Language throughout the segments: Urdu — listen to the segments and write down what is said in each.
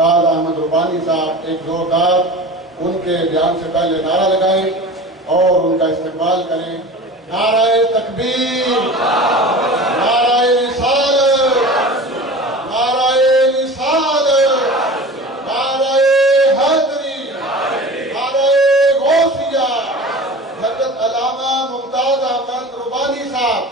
ممتاز احمد ربانی صاحب ایک زوردار ان کے بیان سے پہلے نعرہ لگائیں اور ان کا استقبال کریں۔ نعرہ تکبیر، نعرہ رسالت، نعرہ رسالت، نعرہ حیدری، نعرہ غوثیہ، حضرت علامہ ممتاز احمد ربانی صاحب۔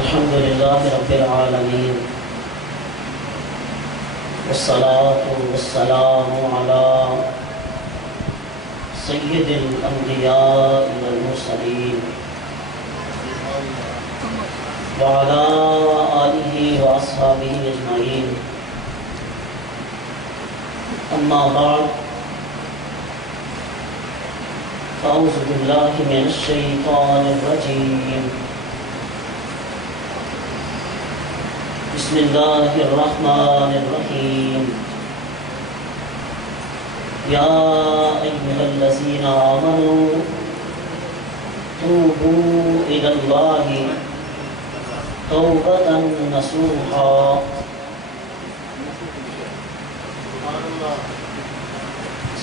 الحمد لله رب العالمين والصلاة والسلام على سيد الأنبياء والمرسلين وعلى آله وأصحابه أجمعين أما بعد فأعوذ بالله من الشيطان الرجيم بسم الله الرحمن الرحيم يا أيها الذين آمنوا توبوا إلى الله توبة نصوحا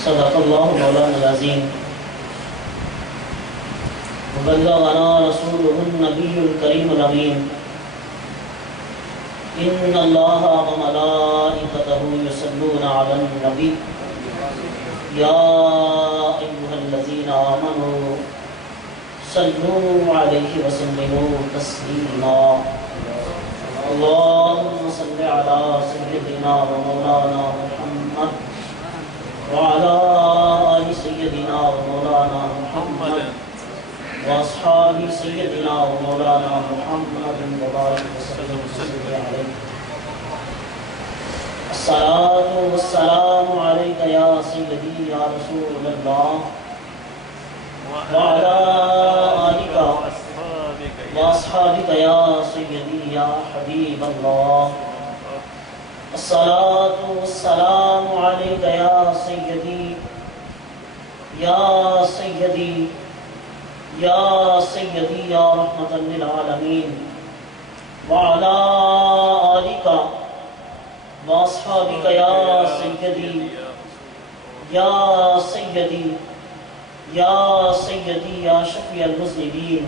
صدق الله مولانا العظيم وبلغنا رسوله النبي الكريم الأمين إن الله وملائكته يصلون على النبي يا أيها الذين آمنوا صلوا عليه وسلموا تسليما اللهم صل على سيدنا ومولانا محمد وعلى آل سيدنا ومولانا محمد وأصحاب سيدنا ومولانا محمد وبارك وسلم عليه الصلاة والسلام عليك يا سيدي يا رسول الله وعلى آلك وأصحابك يا سيدي يا حبيب الله الصلاة والسلام عليك يا سيدي يا سيدي يا سيدي يا رحمة للعالمين وعلى آلك وأصحابك يا سيدي يا سيدي يا سيدي يا شفيع المذنبين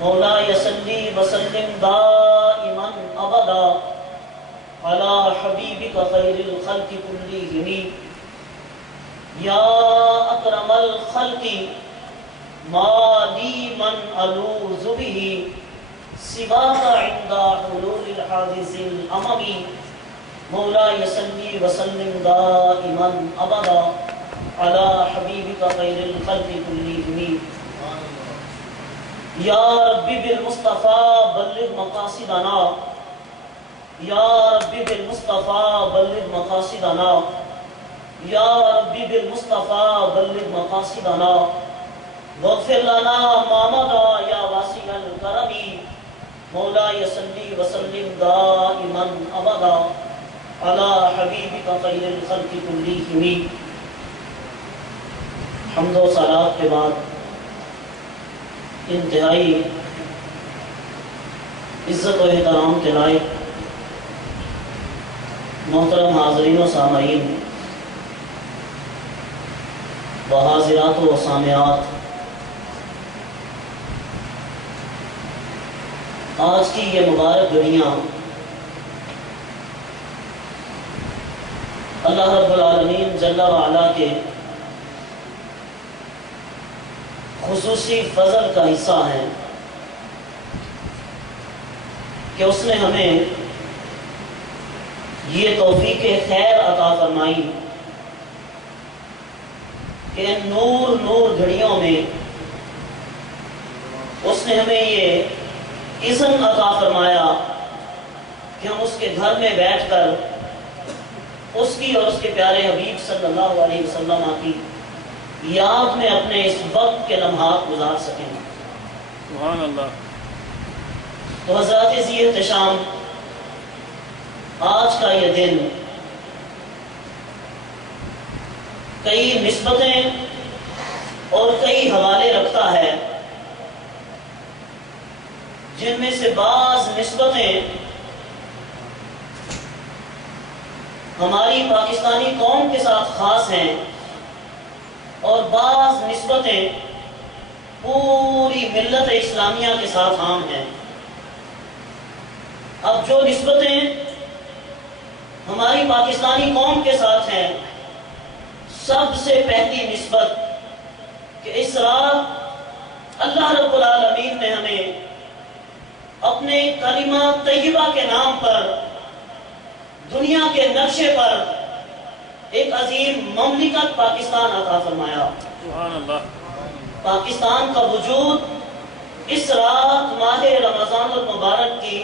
مولاي صلي وسلم دائما أبدا على حبيبك خير الخلق كلهم يا أكرم الخلق ما لي من ألوذ به سواك عند حلول الحادث الأممي مولاي صلي وسلم دائما أبدا على حبيبك خير الخلق كلهم يا ربي بالمصطفى بلغ مقاصدنا يا ربي بالمصطفى بلغ مقاصدنا يا ربي بالمصطفى بلغ مقاصدنا واغفر لنا ما مضى يا واسع الكرم مولاي صلي وسلم دائما أبدا على حبيبك خير الخلق كلهم حمد و صلات کے بعد انتہائی عزت و احترام کے لائق محترم حاضرین و سامعین و حاضرات و سامعات، آج کی یہ مبارک دنیا اللہ رب العالمین جل وعلا کے خصوصی فضل کا حصہ ہے کہ اس نے ہمیں یہ توفیق خیر عطا فرمائی کہ نور نور گھڑیوں میں اس نے ہمیں یہ اذن عطا فرمایا کہ ہم اس کے گھر میں بیٹھ کر اس کی اور اس کے پیارے حبیب صلی اللہ علیہ وسلم کی یاد میں اپنے اس وقت کے لمحات گزار سکیں۔ سبحان اللہ۔ تو حضرات ذی احتشام، آج کا یہ دن کئی نسبتیں اور کئی حوالے رکھتا ہے، جن میں سے بعض نسبتیں ہماری پاکستانی قوم کے ساتھ خاص ہیں اور بعض نسبتیں پوری ملت اسلامیہ کے ساتھ عام ہیں۔ اب جو نسبتیں ہماری پاکستانی قوم کے ساتھ ہیں، سب سے پہلی نسبت کہ اس رات اللہ رب العالمین نے ہمیں اپنے کلمہ طیبہ کے نام پر دنیا کے نقشے پر ایک عظیم مملکت پاکستان عطا فرمایا۔ سبحان اللہ۔ پاکستان کا وجود اس رات ماہ رمضان المبارک کی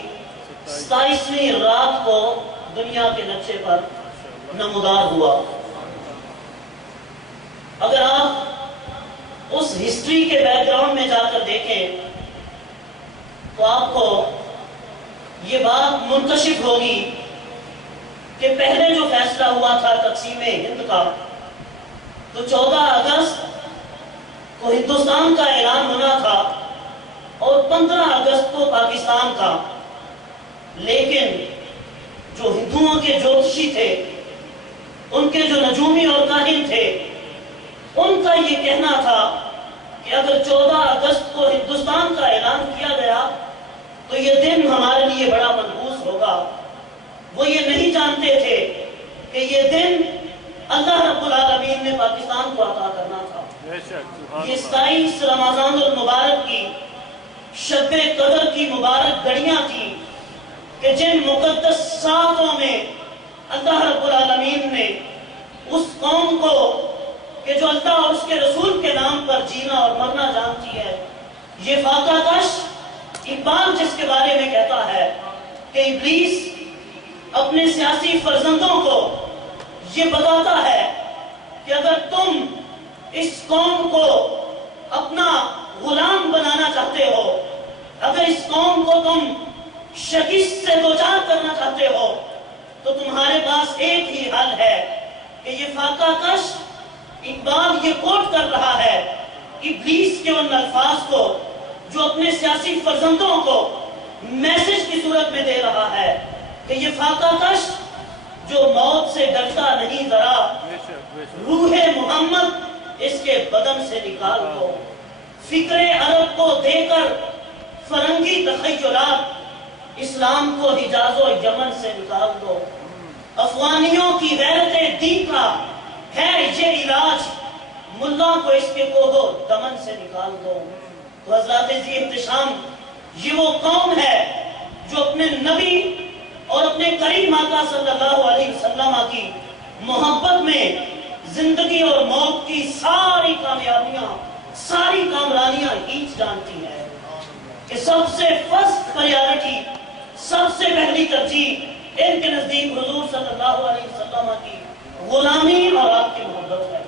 27ویں رات کو دنیا کے نقشے پر نمودار ہوا۔ اگر آپ اس ہسٹری کے بیک گراؤنڈ میں جا کر دیکھیں تو آپ کو یہ بات منکشف ہوگی کہ پہلے جو فیصلہ ہوا تھا تقسیم ہند کا، تو 14 اگست کو ہندوستان کا اعلان ہونا تھا اور 15 اگست کو پاکستان کا، لیکن جو ہندوؤں کے جوتشی تھے، ان کے جو نجومی اور کاہن تھے، ان کا یہ کہنا تھا کہ اگر 14 اگست کو ہندوستان کا اعلان کیا گیا تو یہ دن ہمارے لیے بڑا منحوس ہوگا۔ وہ یہ نہیں جانتے تھے کہ یہ دن اللہ رب العالمین نے پاکستان کو عطا کرنا تھا۔ یہ 27 رمضان المبارک کی شب قدر کی مبارک گھڑیاں تھیں کہ جن مقدس ساعتوں میں اللہ رب العالمین نے اس قوم کو کہ جو اللہ اور اس کے رسول کے نام پر جینا اور مرنا جانتی ہے، یہ فاقہ کش اقبال جس کے بارے میں کہتا ہے کہ ابلیس اپنے سیاسی فرزندوں کو یہ بتاتا ہے کہ اگر تم اس قوم کو اپنا غلام بنانا چاہتے ہو، اگر اس قوم کو تم شکست سے دوچار کرنا چاہتے ہو، تو تمہارے پاس ایک ہی حل ہے کہ یہ فاقہ کش اقبال یہ کوٹ کر رہا ہے ابلیس کے ان الفاظ کو جو اپنے سیاسی فرزندوں کو میسج کی صورت میں دے رہا ہے کہ یہ فاقہ کش جو موت سے ڈرتا نہیں ذرا، روح محمد اس کے بدن سے نکال دو، فکر عرب کو دے کر فرنگی تخیلات اسلام کو حجاز و یمن سے نکال دو، افغانیوں کی غیرت دین کا ہے یہ علاج، ملا کو اس کے کوہ دمن سے نکال دو۔ تو حضرات ذی احتشام، یہ وہ قوم ہے جو اپنے نبی اور اپنے کریم آقا صلی اللہ علیہ وسلم کی محبت میں زندگی اور موت کی ساری کامیابیاں، ساری کامرانیاں ہیچ جانتی ہے کہ سب سے فرسٹ پریارٹی، سب سے پہلی ترجیح ان کے نزدیک حضور صلی اللہ علیہ وسلم کی غلامی اور آپ کی محبت ہے۔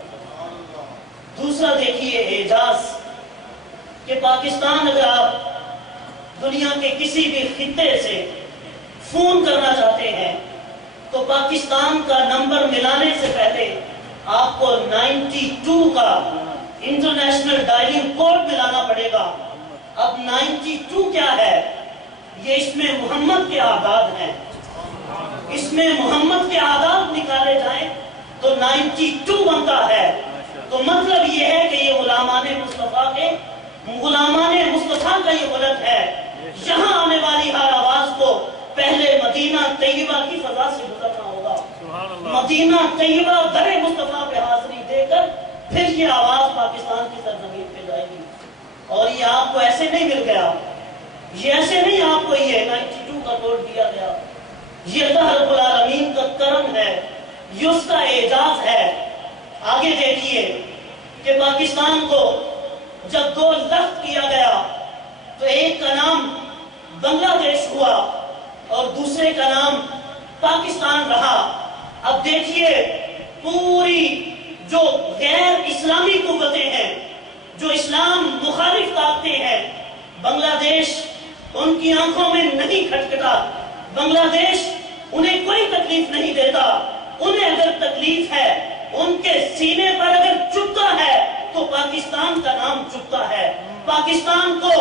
دوسرا دیکھیے اعجاز کہ پاکستان، اگر آپ دنیا کے کسی بھی خطے سے فون کرنا چاہتے ہیں تو پاکستان کا نمبر ملانے سے پہلے آپ کو 92 کا انٹرنیشنل ڈائلنگ کوڈ ملانا پڑے گا۔ اب 92 کیا ہے؟ یہ اس میں محمد کے اعداد ہیں، اس میں محمد کے اعداد نکالے جائیں تو 92 بنتا ہے۔ تو مطلب یہ ہے کہ یہ غلامان مصطفیٰ کا یہ ملک ہے، یہاں آنے والی ہر آواز کو پہلے مدینہ طیبہ کی فضا سے گزرنا ہوگا، مدینہ طیبہ در مصطفیٰ پہ حاضری دے کر پھر یہ آواز پاکستان کی سرزمین پہ جائے گی۔ اور یہ آپ کو ایسے نہیں مل گیا، یہ ایسے نہیں آپ کو یہ 92 کا کوڈ دیا گیا، یہ اللہ رب العالمین کا کرم ہے، یہ اس کا اعجاز ہے۔ آگے دیکھیے کہ پاکستان کو جب دو لخت کیا گیا تو ایک کا نام بنگلہ دیش ہوا اور دوسرے کا نام پاکستان رہا۔ اب دیکھیے پوری جو غیر اسلامی قوتیں ہیں، جو اسلام مخالف طاقتیں ہیں، بنگلہ دیش ان کی آنکھوں میں نہیں کھٹکھٹا، بنگلہ دیش انہیں کوئی تکلیف نہیں دیتا۔ انہیں اگر تکلیف ہے، ان کے سینے پر اگر چبھتا ہے تو پاکستان کا نام چبھتا ہے۔ پاکستان کو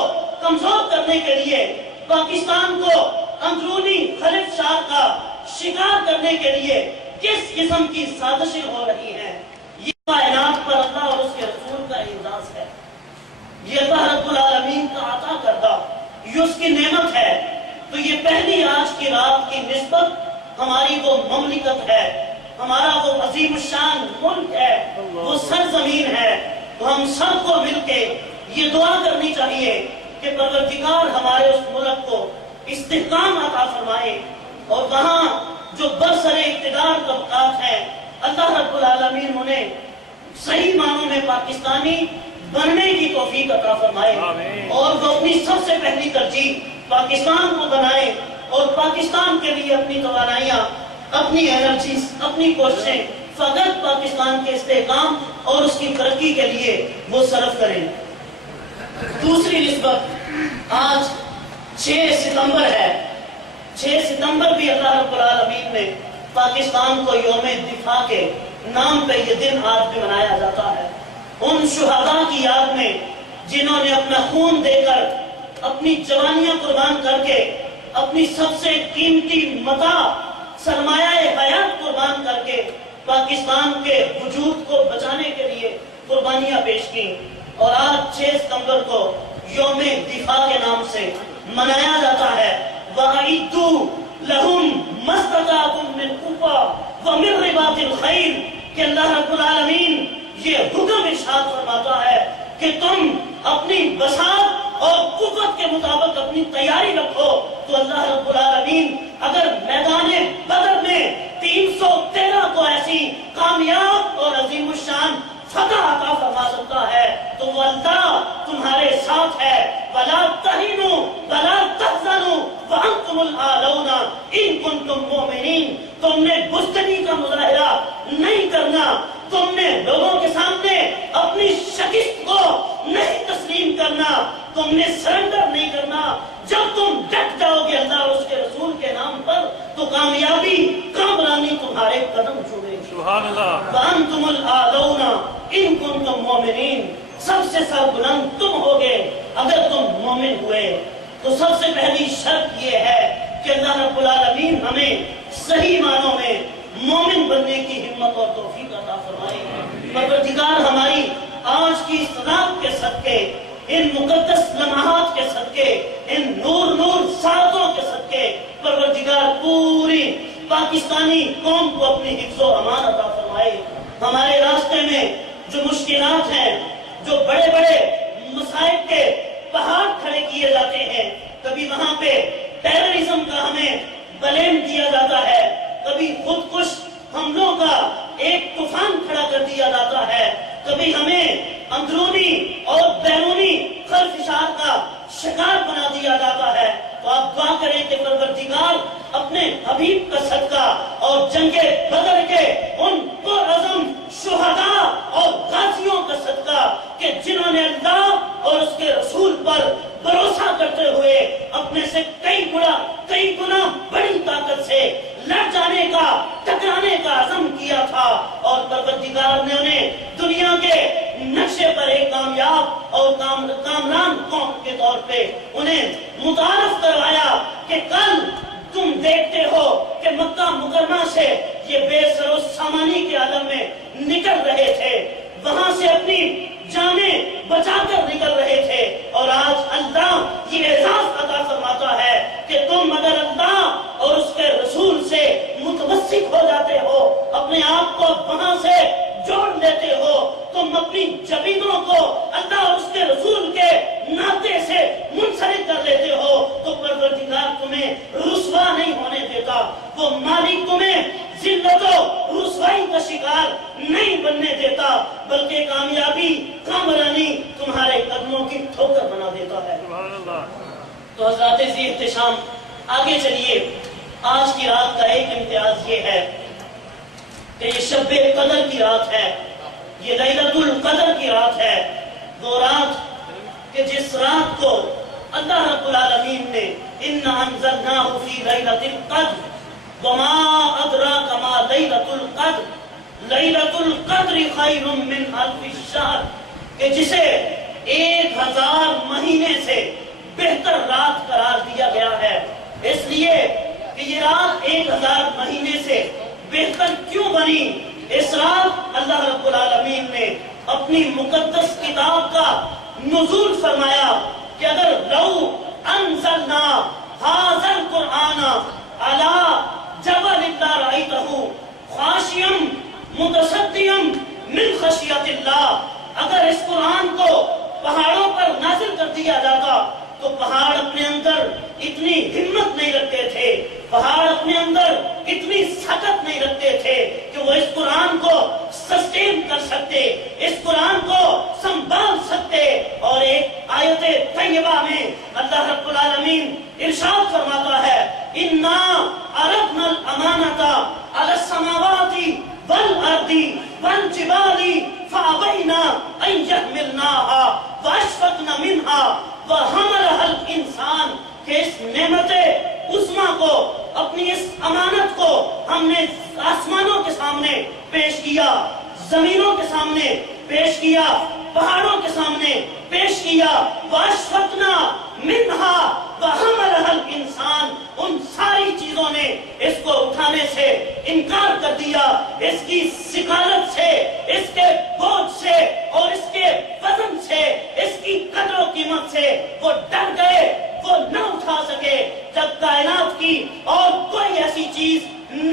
کمزور کرنے کے لیے، پاکستان کو اندرونی خلفشار کا شکار کرنے کے لیے کس قسم کی سازشیں ہو رہی ہیں، یہ کائنات پر اللہ اور اس کے رسول کا اعزاز ہے۔ یہ اللہ رب العالمین کا عطا کردہ، یہ اس کی نعمت ہے۔ تو یہ پہلی آج کی رات کی نسبت ہماری وہ مملکت ہے، ہمارا وہ عظیم الشان ملک ہے، وہ سرزمین ہے۔ تو ہم سب کو مل کے یہ دعا کرنی چاہیے کہ پروردگار ہمارے اس ملک کو استحکام عطا فرمائے، اور وہاں جو برسر اقتدار طبقات ہیں، اللہ رب العالمین انہیں صحیح معنوں میں پاکستانی بننے کی توفیق عطا فرمائے، اور وہ اپنی سب سے پہلی ترجیح پاکستان کو بنائے، اور پاکستان کے لیے اپنی توانائیاں، اپنی انرجیز، اپنی کوششیں فقط پاکستان کے استحکام اور اس کی ترقی کے لیے وہ صرف کریں۔ دوسری نسبت آج 6 ستمبر ہے۔ 6 ستمبر بھی اللہ رب العالمین نے پاکستان کو یوم دفاع کے نام پہ یہ دن آج بھی منایا جاتا ہے، ان شہداء کی یاد میں جنہوں نے اپنا خون دے کر، اپنی جوانیاں قربان کر کے، اپنی سب سے قیمتی متاع سرمایہ حیات قربان کر کے پاکستان کے وجود کو بچانے کے لیے قربانیاں پیش کی۔ اور آج 6 ستمبر کو یوم دفاع کے نام سے منایا جاتا ہے۔ وَأَعِدُّوا لَهُمْ مَا اسْتَطَعْتُم مِّن قُوَّةٍ وَمِن رِّبَاطِ الْخَيْلِ کہ اللہ رب العالمین یہ حکم ارشاد فرماتا ہے کہ تم اپنی بساط اور قوت کے مطابق اپنی تیاری رکھو۔ تو اللہ رب العالمین اگر میدان بدر میں 313 کو ایسی کامیاب اور عظیم الشان فتح عطا فرما سکتا ہے تو وہ اللہ تمہارے ساتھ ہے۔ وَلَا تَهِنُوا وَلَا تَحْزَنُوا وَأَنْتُمُ الْأَعْلَوْنَ إِن كُنتُم مُّؤْمِنِينَ تم نے بزدلی کا مظاہرہ نہیں کرنا، تم نے لوگوں کے سامنے اپنی شکست کو نہیں تسلیم کرنا، تم نے سرنڈر نہیں کرنا۔ جب تم ڈٹ جاؤ گے اللہ اور اس کے رسول کے نام پر تو کامیابی، کامرانی تمہارے قدم چھوڑے گی۔ سبحان اللہ۔ وَأَنْتُمُ الْأَعْلَوْنَ إِن كُنتُم مُّؤْمِنِينَ سب سے سربلند تم ہوگے اگر تم مومن ہوئے۔ تو سب سے پہلی شرط یہ ہے کہ اللہ رب العالمین ہمیں صحیح معنوں میں مومن بننے کی ہمت اور توفیق عطا فرمائے۔ پروردگار ہماری آج کی اس رات کے صدقے، ان مقدس لمحات کے صدقے، ان نور ساعتوں کے صدقے پروردگار پوری پاکستانی قوم کو اپنی حفظ و امان عطا فرمائے۔ ہمارے راستے میں جو مشکلات ہیں، جو بڑے بڑے مسائل کے پہاڑ کھڑے کیے جاتے ہیں، کبھی وہاں پہ ٹیررزم کا ہمیں بلیم دیا جاتا ہے، کبھی خودکش حملوں کا ایک طوفان کھڑا کر دیا جاتا ہے، کبھی ہمیں اندرونی اور بیرونی خلفشار کا شکار بنا دیا جاتا ہے۔ تو آپ دعا کریں کہ پروردگار اپنے حبیب کا صدقہ اور جنگ بدر کے ان پرعزم شہداء اور غازیوں کا صدقہ کہ جنہوں نے اللہ اور اس کے رسول پر بھروسہ کرتے ہوئے اپنے سے کئی گنا بڑی طاقت سے لڑ جانے کا، ٹکرانے کا عزم کیا تھا، اور پروردگار نے انہیں دنیا کے نقشے پر ایک کامیاب اور کامران قوم کے طور پہ انہیں متعارف کروایا کہ کل تم دیکھتے ہو کہ مکہ مکرمہ سے یہ بے سر و سامانی کے عالم میں نکل رہے تھے، وہاں سے اپنی جانیں بچا کر نکل رہے تھے، اور آج اللہ یہ اعزاز عطا فرماتا ہے کہ تم اگر اللہ اور اس کے رسول سے متمسک ہو جاتے ہو، اپنے آپ کو وہاں سے جوڑ لیتے ہو، تم اپنی جبینوں کو اللہ اور اس کے رسول کے ناطے سے منسلک کر لیتے ہو، تو پروردگار تمہیں رسوا نہیں ہونے دیتا۔ وہ مالک تمہیں ذلت و رسوائی بلکہ کامیابی کامرانی تمہارے قدموں کی ٹھوکر بنا دیتا ہے۔ سبحان اللہ۔ تو حضرات ذی احتشام آگے چلیے، آج کی رات کا ایک امتیاز یہ ہے کہ یہ شب قدر کی رات ہے، یہ لیلۃ القدر کی رات ہے، وہ رات کہ جس رات کو اللہ رب العالمین نے اِنَّا أَنزَلْنَاهُ فِي لَيْلَةِ الْقَدْرِ وَمَا أَدْرَاكَ مَا لَيْلَةُ الْقَدْرِ لَيْلَةُ الْقَدْرِ خَيْرٌ مِّنْ أَلْفِ الشَّهْرِ، کہ جسے 1000 مہینے سے بہتر رات قرار دیا گیا ہے۔ اس لیے کہ یہ رات 1000 مہینے سے بہتر کیوں بنی؟ اس رات اللہ رب العالمین نے اپنی مقدس کتاب کا نزول فرمایا کہ اگر لو انزلنا ھذا القرآن علی جبل لرأیتہ خاشعا متصدعا من خشیۃ اللہ، اگر اس قرآن کو پہاڑوں پر نازل کر دیا جاتا تو پہاڑ اپنے اندر اتنی ہمت نہیں رکھتے تھے، پہاڑ اپنے اندر اتنی سخت نہیں رکھتے تھے کہ وہ اس قرآن کو سسٹین کر سکتے، اس قرآن کو سنبھال سکتے۔ اور ایک آیت طیبہ میں اللہ رب العالمین ارشاد فرماتا ہے اِنَّا عَرَضْنَا الْأَمَانَةَ عَلَى السَّمَاوَاتِ وَالْأَرْضِ وَالْجِبَالِ فَأَبَيْنَا أَن يَحْمِلْنَاهَا وَأَشْفَقْنَ مِنْهَا وَحَمَلَهَا الْإِنسَانُ، کہ اس نعمت عظمیٰ کو، اپنی اس امانت کو ہم نے آسمانوں کے سامنے پیش کیا، زمینوں کے سامنے پیش کیا، پہاڑوں کے سامنے پیش کیا، وَأَشْفَقْنَا مِنْهَا وَحَمَلَهَا الْإِنسَانُ، ان ساری چیزوں نے اس کو اٹھانے سے انکار کر دیا، اس کی ثقالت سے، اس کے بوجھ سے اور اس کے وزن سے، اس کی قدر و قیمت سے وہ ڈر گئے، وہ نہ اٹھا سکے۔ جب کائنات کی اور کوئی ایسی چیز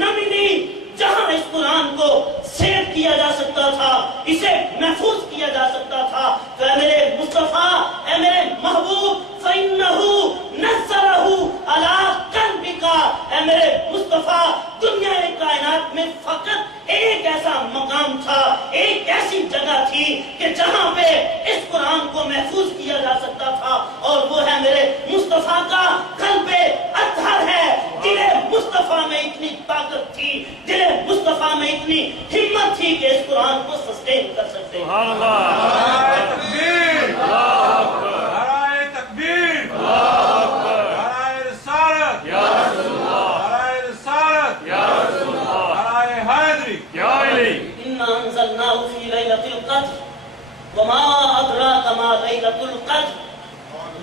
نہ ملی جہاں اس قرآن کو سیو کیا جا سکتا تھا، اسے محفوظ کیا جا سکتا تھا، تو اے میرے مصطفیٰ، اے میرے محبوب، فَإِنَّهُ نَزَّلَهُ عَلَىٰ قَلْبِكَ، اے میرے مصطفیٰ، دنیا کائنات میں فقط ایک ایسا مقام تھا، ایک ایسی جگہ تھی کہ جہاں پہ اس قرآن کو محفوظ کیا جا سکتا تھا، اور وہ ہے میرے مصطفیٰ کا قلب اطہر ہے۔ دل مصطفیٰ میں اتنی طاقت تھی، دل مصطفیٰ میں اتنی ہمت تھی کہ اس قرآن کو سسٹین کر سکتے ہیں۔ سبحان اللہ۔ تکبیر، نعرہ تکبیر، نعرہ رسالت، نعرہ رسالت، نعرہ حیدری، یا علی۔ إِنَّا أَنزَلْنَاهُ فِي لَيْلَةِ الْقَدْرِ وَمَا أَدْرَاكَ مَا لَيْلَةُ الْقَدْرِ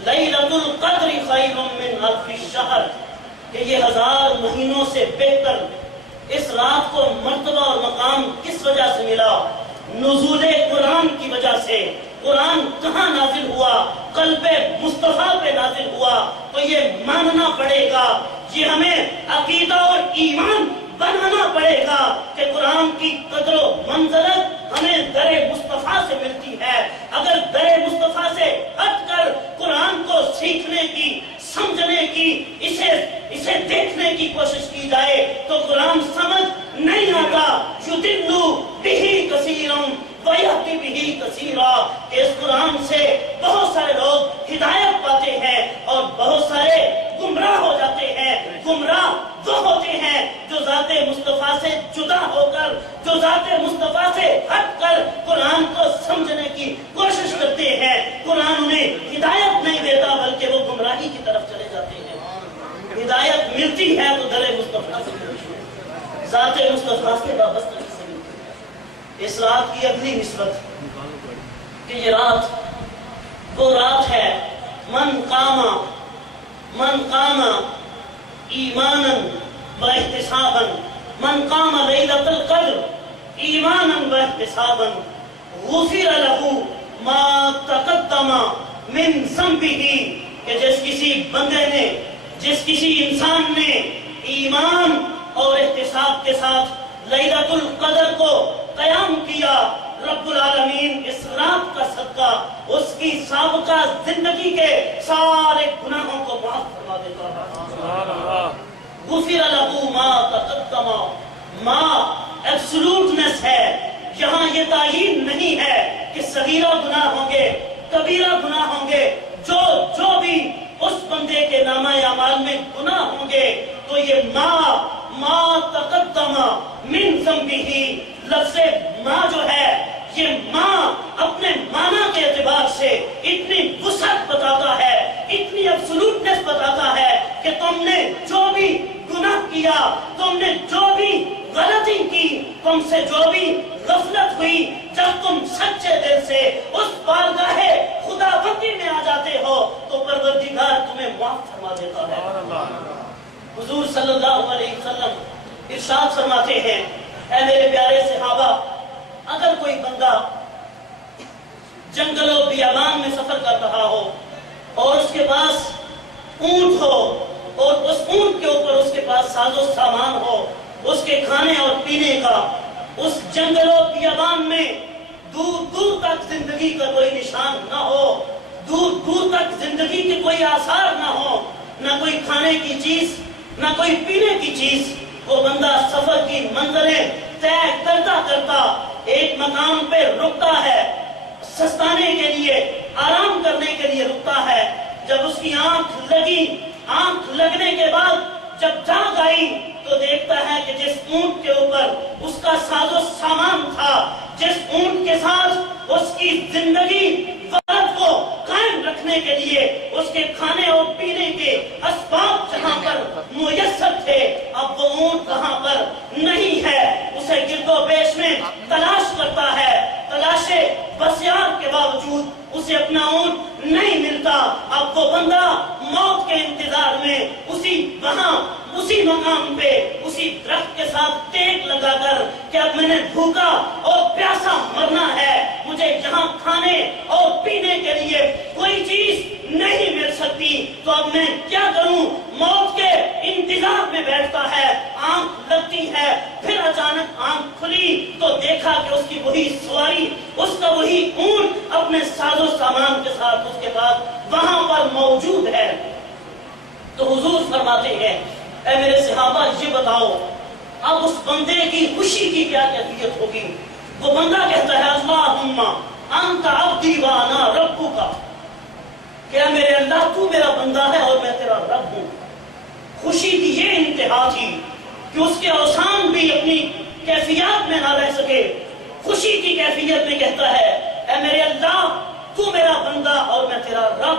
لَيْلَةُ الْقَدْرِ خَيْرٌ مِّنْ أَلْفِ الشَّهْرِ، کہ یہ 1000 مہینوں سے بہتر اس رات کو مرتبہ اور مقام کس وجہ سے ملا؟ نزول قرآن کی وجہ سے۔ قرآن کہاں نازل ہوا؟ قلب مصطفیٰ پہ نازل ہوا۔ تو یہ ماننا پڑے گا، یہ ہمیں عقیدہ اور ایمان بنانا پڑے گا کہ قرآن کی قدر و منزلت ہمیں در مصطفیٰ سے ملتی ہے۔ اگر در مصطفیٰ سے ہٹ کر قرآن کو سیکھنے کی، سمجھنے کی، اسے دیکھنے کی کوشش کی جائے تو قرآن سمجھ نہیں آتا۔ یُضِلُّ بِهِ کَثِیرًا وَیَہْدِی بِهِ کَثِیرًا، کہ اس قرآن سے بہت سارے لوگ ہدایت پاتے ہیں اور بہت سارے گمراہ ہو جاتے ہیں۔ گمراہ وہ ہوتے ہیں جو ذات مصطفیٰ سے جدا ہو کر، جو ذات مصطفیٰ سے ہٹ کر قرآن کو سمجھنے کی کوشش کرتے ہیں۔ قرآن انہیں ہدایت نہیں دیتا بلکہ وہ گمراہی کی طرف چلے جاتے ہیں۔ ہدایت ملتی ہے تو در مصطفیٰ سے ملتی ہے، ذات مصطفیٰ سے وابستگی سے ملتی ہے۔ اس رات کی اگلی نسبت کہ یہ رات وہ رات ہے من قام ایمانا و احتسابا، من قام لیلۃ القدر ایمانا و احتسابا غفر له ما تقدم من ذنبہ، کہ جس کسی بندے نے، جس کسی انسان نے ایمان اور احتساب کے ساتھ لیلۃ القدر کو قیام کیا، رب العالمین اس رات کا صدقہ اس کی سابقہ زندگی کے سارے گناہوں کو معاف فرما دیتا ہے۔ سبحان اللہ۔ غفر له ما تقدم، ما ایبسولوٹنس ہے، یہاں یہ تعین نہیں ہے کہ صغیرہ گناہ ہوں گے کبیرہ گناہ ہوں گے، جو بھی اس بندے کے نامہ اعمال میں گناہ ہوں گے تو یہ ما تقدم من ذنبہ، لفظ ما جو ہے یہ ماں اپنے معنی کے اعتبار سے اتنی وسعت بتاتا ہے، اتنی ایبسولوٹنس بتاتا ہے کہ تم نے جو بھی گناہ کیا، تم نے جو بھی غلطی کی، تم سے جو بھی غفلت ہوئی، جب تم سچے دل سے اس بارگاہ خدا بندی میں آ جاتے ہو تو پروردگار تمہیں معاف فرما دیتا ہے۔ حضور صلی اللہ علیہ وسلم ارشاد فرماتے ہیں، اے میرے پیارے صحابہ، اگر کوئی بندہ جنگل و بیابان میں سفر کر رہا ہو اور اس کے پاس اونٹ ہو اور اس اونٹ کے اوپر اس کے پاس ساز و سامان ہو، اس کے کھانے اور پینے کا، اس جنگل و بیابان میں دور دور تک زندگی کا کوئی نشان نہ ہو، دور دور تک زندگی کے کوئی آثار نہ ہو، نہ کوئی کھانے کی چیز نہ کوئی پینے کی چیز، وہ بندہ سفر کی منزلیں طے کرتا کرتا ایک مقام پہ رکتا ہے، سستانے کے لیے، آرام کرنے کے لیے رکتا ہے۔ جب اس کی آنکھ لگی، آنکھ لگنے کے بعد جب جاگ آئی تو دیکھتا ہے کہ جس اونٹ کے اوپر اس کا ساز و سامان تھا، جس اونٹ کے ساتھ اس کی زندگی وقت کو قائم رکھنے کے لیے اس کے کھانے اور پینے کے اسباب جہاں پر میسر تھے، اب وہ اونٹ وہاں پر نہیں ہے۔ اسے گرد و پیش میں تلاش کرتا ہے، تلاشے بسیار کے باوجود اسے اپنا اونٹ نہیں ملتا۔ اب وہ بندہ موت کے انتظار میں اسی مقام پہ اسی درخت کے ساتھ ٹیک لگا کر کہ اب میں نے بھوکا اور پیاسا مرنا ہے، مجھے یہاں کھانے اور پینے کے لیے کوئی چیز نہیں مل سکتی، تو اب میں کیا کروں؟ موت کے انتظار میں بیٹھتا ہے، آنکھ لگتی ہے، پھر اچانک آنکھ کھلی تو دیکھا کہ اس کی وہی سواری، اس کا وہی اونٹ اپنے ساز و سامان کے ساتھ اس کے پاس وہاں پر موجود ہے۔ تو حضور فرماتے ہیں، اے میرے صحابہ یہ بتاؤ اب اس بندے کی خوشی کی کیا کیفیت ہوگی؟ وہ بندہ کہتا ہے، اللہم انت عبدی وانا ربک، کہ اے میرے اللہ تو میرا بندہ ہے اور میں تیرا رب ہوں۔ خوشی کی یہ انتہا تھی کہ اس کے اوسان بھی اپنی کیفیات میں نہ رہ سکے، خوشی کی کیفیت میں کہتا ہے، اے میرے اللہ تو میرا بندہ اور میں تیرا رب۔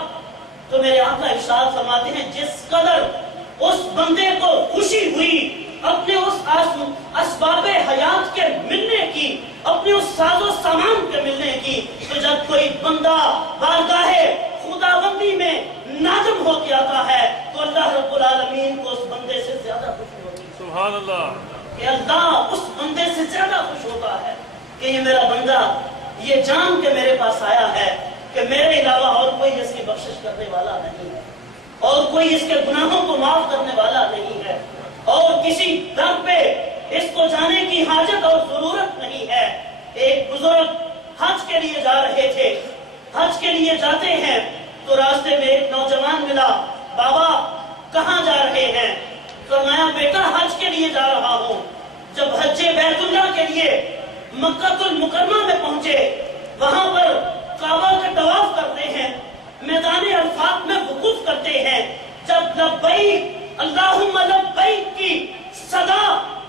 تو میرے آقا ارشاد فرماتے ہیں، جس قدر اس بندے کو خوشی ہوئی اپنے اس اسباب حیات کے ملنے کی، اپنے اس ساز و سامان کے ملنے کی، تو جب کوئی بندہ بارگاہ خداوندی میں نادم ہو کے آتا ہے تو اللہ رب العالمین کو اس بندے سے زیادہ خوشی ہوتی ہے۔ سبحان اللہ، کہ اللہ اس بندے سے زیادہ خوش ہوتا ہے کہ یہ میرا بندہ یہ جان کے میرے پاس آیا ہے کہ میرے علاوہ اور کوئی اس کی بخشش کرنے والا نہیں ہے، اور کوئی اس کے گناہوں کو معاف کرنے والا نہیں ہے، اور کسی در پہ اس کو جانے کی حاجت اور ضرورت نہیں ہے۔ ایک بزرگ حج کے لیے جا رہے تھے، حج کے لیے جاتے ہیں تو راستے میں ایک نوجوان ملا، بابا کہاں جا رہے ہیں؟ فرمایا بیٹا حج کے لیے جا رہا ہوں۔ جب حج بیت اللہ کے لیے مکہ المکرمہ میں پہنچے، وہاں پر کعبہ کا طواف کرتے ہیں، میدان عرفات میں وقوف کرتے ہیں، جب لبیک اللہم لبیک کی صدا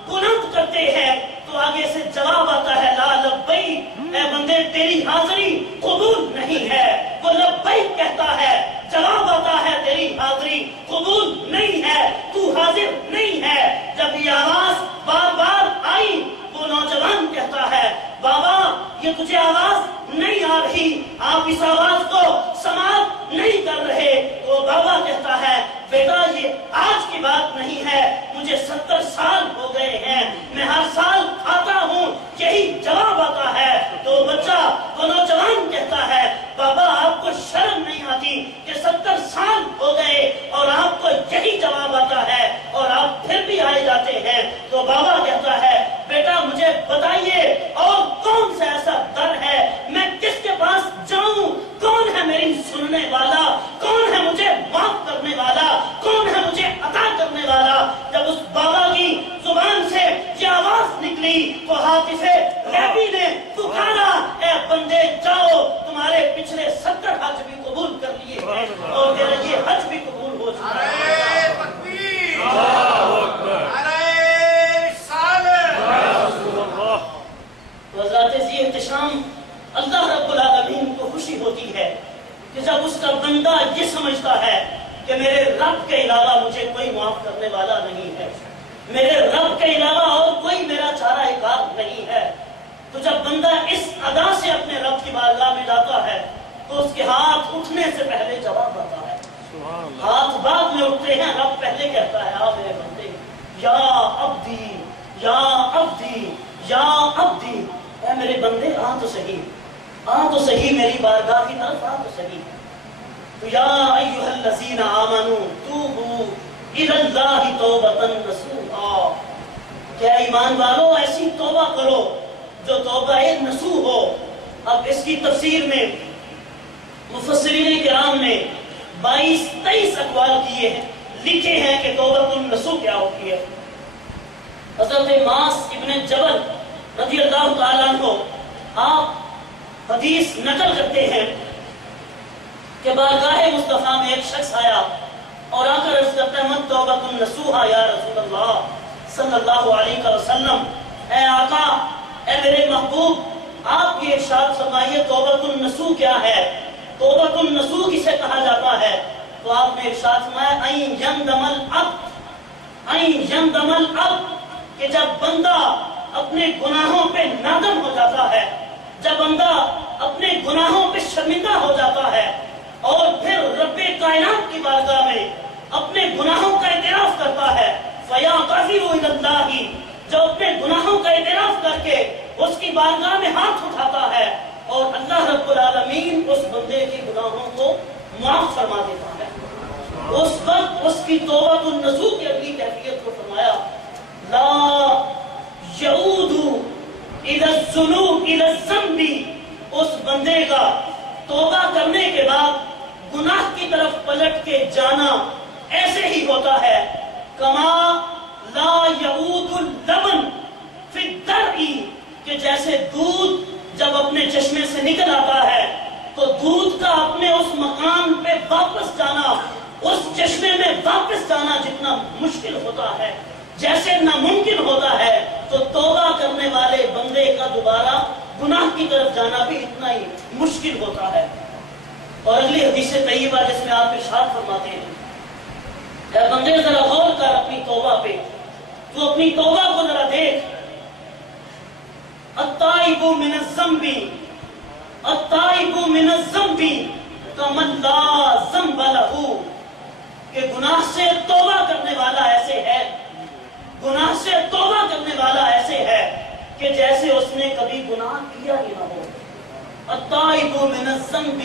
بلند کرتے ہیں تو آگے سے جواب آتا ہے، لا لبیک، اے بندے تیری حاضری قبول نہیں ہے۔ وہ لبیک کہتا ہے، جواب آتا ہے تیری حاضری قبول نہیں ہے، تو حاضر نہیں ہے۔ جب یہ آواز بار بار آئی، وہ نوجوان کہتا ہے، بابا یہ تجھے آواز نہیں آ رہی، آپ اس آواز کو سماعت نہیں کر رہے۔ تو بابا کہتا ہے، بیٹا یہ آج کی بات نہیں ہے، مجھے 70 سال ہو گئے ہیں، میں ہر سال آتا ہوں، یہی جواب آتا ہے۔ تو بچہ، وہ نوجوان کہتا ہے، بابا آپ کو شرم نہیں آتی کہ 70 سال ہو گئے اور آپ کو یہی جواب آتا ہے اور آپ پھر بھی آئے جاتے ہیں؟ تو بابا کہتا ہے، بیٹا مجھے بتائیے اور کون سا ایسا در ہے، میں کس کے پاس جاؤں؟ کون ہے میری سننے والا؟ کون ہے مجھے معاف کرنے والا؟ کون ہے مجھے عطا کرنے والا؟ جب اس بابا کی زبان سے یہ آواز نکلی تو حاطف غیبی نے پکار بندے جاؤ، تمہارے پچھلے 70 حج بھی قبول کر لیے ہیں اور میرا یہ حج بھی قبول ہو چکا ہے۔ نعرہ تکبیر، اللہ اکبر، نعرہ رسالت، یا رسول اللہ۔ تو حضرات ذی احتشام، اللہ رب العالمین کو خوشی ہوتی ہے کہ جب اس کا بندہ یہ سمجھتا ہے کہ میرے رب کے علاوہ مجھے کوئی معاف کرنے والا نہیں ہے، میرے رب کے علاوہ اور کوئی میرا چارہ کار نہیں ہے، تو جب بندہ اس ادا سے اپنے رب کی بارگاہ میں جاتا ہے تو اس کے ہاتھ اٹھنے سے پہلے جواب آتا ہے، ہاتھ بعد میں اٹھتے ہیں، رب پہلے کہتا ہے آ میرے بندے، یا عبدی یا عبدی یا عبدی، اے میرے بندے آ تو صحیح، آ تو صحیح میری بارگاہ کی طرف، آ تو صحیح۔ تو یا ایھا الذین آمنوا توبوا الی اللہ توبۃ نصوحا، کیا ایمان والو ایسی توبہ کرو جو توبہ نصوح ہو۔ اب اس کی تفسیر میں مفسرین کرام نے 22-23 اقوال کیے ہیں، لکھے ہیں کہ توبۃ النصوح کیا ہوتی ہے۔ حضرت معاذ ابن جبل رضی اللہ تعالیٰ عنہ آپ حدیث نقل کرتے ہیں کہ بارگاہ مصطفیٰ میں ایک شخص آیا اور آ کر عرض کرتا ہے من توبۃ النصوح یا رسول اللہ صلی اللہ علیہ وسلم، اے آقا، اے میرے محبوب، آپ یہ ارشاد فرمائیے توبۃ النصوح کیا ہے، توبۃ النصوح کسے کہا جاتا ہے؟ تو آپ نے ارشاد فرمایا این یندم العبد، کہ جب بندہ اپنے گناہوں پہ نادم ہو جاتا ہے، جب بندہ اپنے گناہوں پہ شرمندہ ہو جاتا ہے اور پھر رب کائنات کی بارگاہ میں اپنے گناہوں کا اعتراف کرتا ہے، فَيَعْتَذِرُ إِلَى اللَّهِ، جو اپنے گناہوں کا اعتراف کر کے اس کی بارگاہ میں ہاتھ اٹھاتا ہے اور اللہ رب العالمین اس بندے کے گناہوں کو معاف فرما دیتا ہے، اس وقت اس کی توبۃ النصوح کی اگلی کیفیت کو فرمایا لا یعود الی الذنوب الی الذنب، اس بندے کا توبہ کرنے کے بعد گناہ کی طرف پلٹ کے جانا ایسے ہی ہوتا ہے کما لا یعود اللبن فی الدرع، کہ جیسے دودھ جب اپنے چشمے سے نکل آتا ہے تو دودھ کا اپنے اس مقام پہ واپس جانا، اس چشمے میں واپس جانا جتنا مشکل ہوتا ہے، جیسے ناممکن ہوتا ہے، تو توبہ کرنے والے بندے کا دوبارہ گناہ کی طرف جانا بھی اتنا ہی مشکل ہوتا ہے۔ اور اگلی حدیث طیبہ جس میں آپ ارشاد فرماتے ہیں اے بندے ذرا غور کر اپنی توبہ پہ، تو اپنی توبہ کو ذرا دیکھ، التائب من الذنب، التائب من الذنب کمن لا ذنب لہ، کہ گناہ سے توبہ کرنے والا ایسے ہے، گناہ سے توبہ کرنے والا ایسے ہے کہ جیسے اس نے کبھی گناہ کیا ہی نہ ہو۔ التائب من الذنب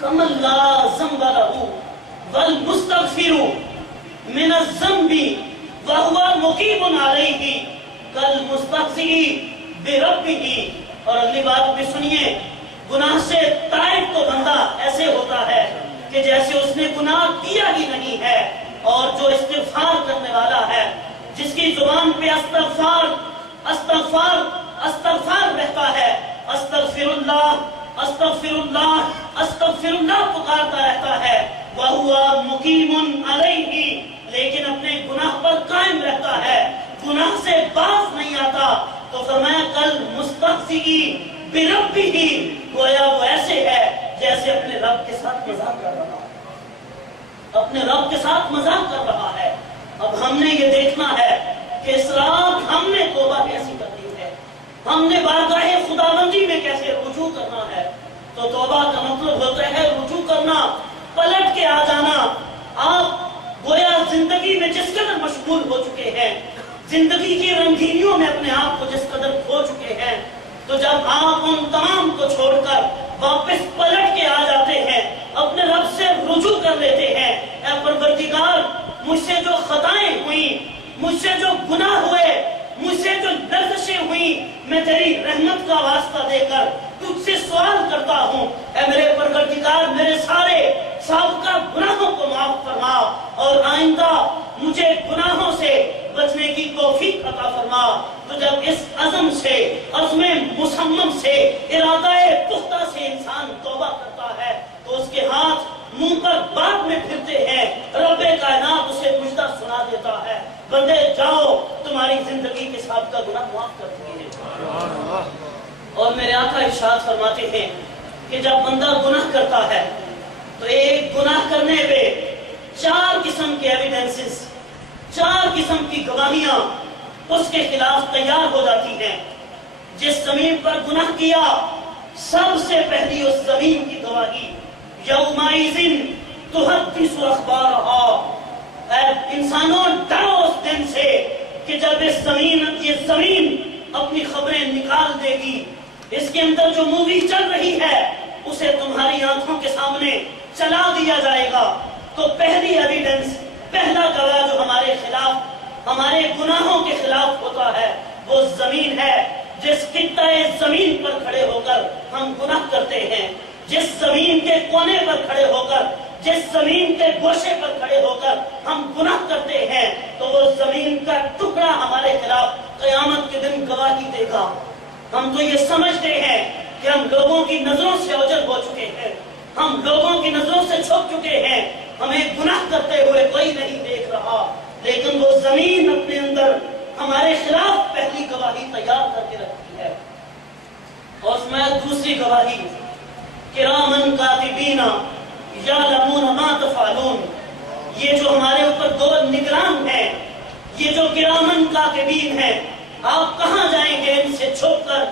کمن لا ذنب لہ والمستغفر من الذنب وهو مقیم علیہ کالمستغفر بربہ۔ اور اگلی بات بھی سنیے، گناہ سے تائب تو بندہ ایسے ہوتا ہے کہ جیسے اس نے گناہ کیا ہی نہیں ہے، اور جو استغفار کرنے والا ہے، جس کی زبان پہ استغفار استغفار استغفار رہتا ہے، استغفر اللہ استغفر اللہ استغفر اللہ پکارتا رہتا ہے، وَهُوَ مُقِيمٌ عَلَيْهِ، لیکن اپنے گناہ پر قائم رہتا ہے، گناہ سے باز نہیں آتا، تو فرمایا کل مستغفری بربہ، گویا وہ ایسے ہے جیسے اپنے رب کے ساتھ مذاق کر رہا ہے، اپنے رب کے ساتھ مذاق کر رہا ہے۔ اب ہم نے یہ دیکھنا ہے کہ اس رات ہم نے توبہ کیسی کرنی ہے، ہم نے بارگاہ خداوندی میں کیسے رجوع کرنا ہے۔ تو توبہ کا مطلب ہوتا ہے رجوع کرنا، پلٹ کے آ جانا۔ آپ گویا زندگی میں جس قدر مشغول ہو چکے ہیں، زندگی کی رنگینیوں میں اپنے آپ کو جس قدر کھو چکے ہیں، تو جب آپ ان تمام کو چھوڑ کر واپس پلٹ کے آ جاتے ہیں، اپنے رب سے رجوع کر لیتے ہیں، اے پروردگار مجھ سے جو خطائیں ہوئیں، مجھ سے جو گناہ ہوئے، مجھ سے جو لرزشیں ہوئیں، میں تیری رحمت کا واسطہ دے کر تجھ سے سوال کرتا ہوں، اے میرے پروردگار میرے سارے سابقہ گناہوں کو معاف فرما اور آئندہ مجھے گناہوں سے بچنے کی توفیق عطا فرما۔ تو تو جب اس عزم سے، عزم مصمم سے، ارادہ پختہ سے انسان توبہ کرتا ہے تو اس کے ہاتھ منہ پر بعد میں پھرتے ہیں، رب کائنات اسے مجدہ سنا دیتا ہے، بندے جاؤ تمہاری زندگی کے سابقہ گناہ معاف کر دیے ہیں۔ اور میرے آقا ارشاد فرماتے ہیں کہ جب بندہ گناہ کرتا ہے تو ایک گناہ کرنے پہ 4 قسم کے ایویڈنسز، 4 قسم کی گواہیاں اس کے خلاف تیار ہو جاتی ہیں۔ جس زمین پر گناہ کیا سب سے پہلی اس زمین کی گواہی یومئذ تحدث اخبارها، اے انسانوں ڈرو اس دن سے کہ جب یہ زمین اپنی خبریں نکال دے گی، اس کے اندر جو مووی چل رہی ہے اسے تمہاری آنکھوں کے سامنے چلا دیا جائے گا۔ تو پہلی ایویڈنس، پہلا گواہ جو ہمارے خلاف، ہمارے گناہوں کے خلاف ہوتا ہے وہ زمین ہے۔ جس خطۂ زمین پر کھڑے ہو کر ہم گناہ کرتے ہیں، جس زمین کے کونے پر کھڑے ہو کر، جس زمین کے گوشے پر کھڑے ہو کر ہم گناہ کرتے ہیں، تو وہ زمین کا ٹکڑا ہمارے خلاف قیامت کے دن گواہی دے گا۔ ہم تو یہ سمجھتے ہیں کہ ہم لوگوں کی نظروں سے اوجھل ہو چکے ہیں، ہم لوگوں کی نظروں سے چھپ چکے ہیں، ہمیں گناہ کرتے ہوئے کوئی نہیں دیکھ رہا، لیکن وہ زمین اپنے اندر ہمارے خلاف پہلی گواہی تیار کر کے رکھتی ہے۔ اور اس میں دوسری گواہی کرامن کاتبین یعلمون ما تفعلون، یہ جو ہمارے اوپر 2 نگران ہیں، یہ جو کرامن کاتبین ہیں، آپ کہاں جائیں گے ان سے چھپ کر؟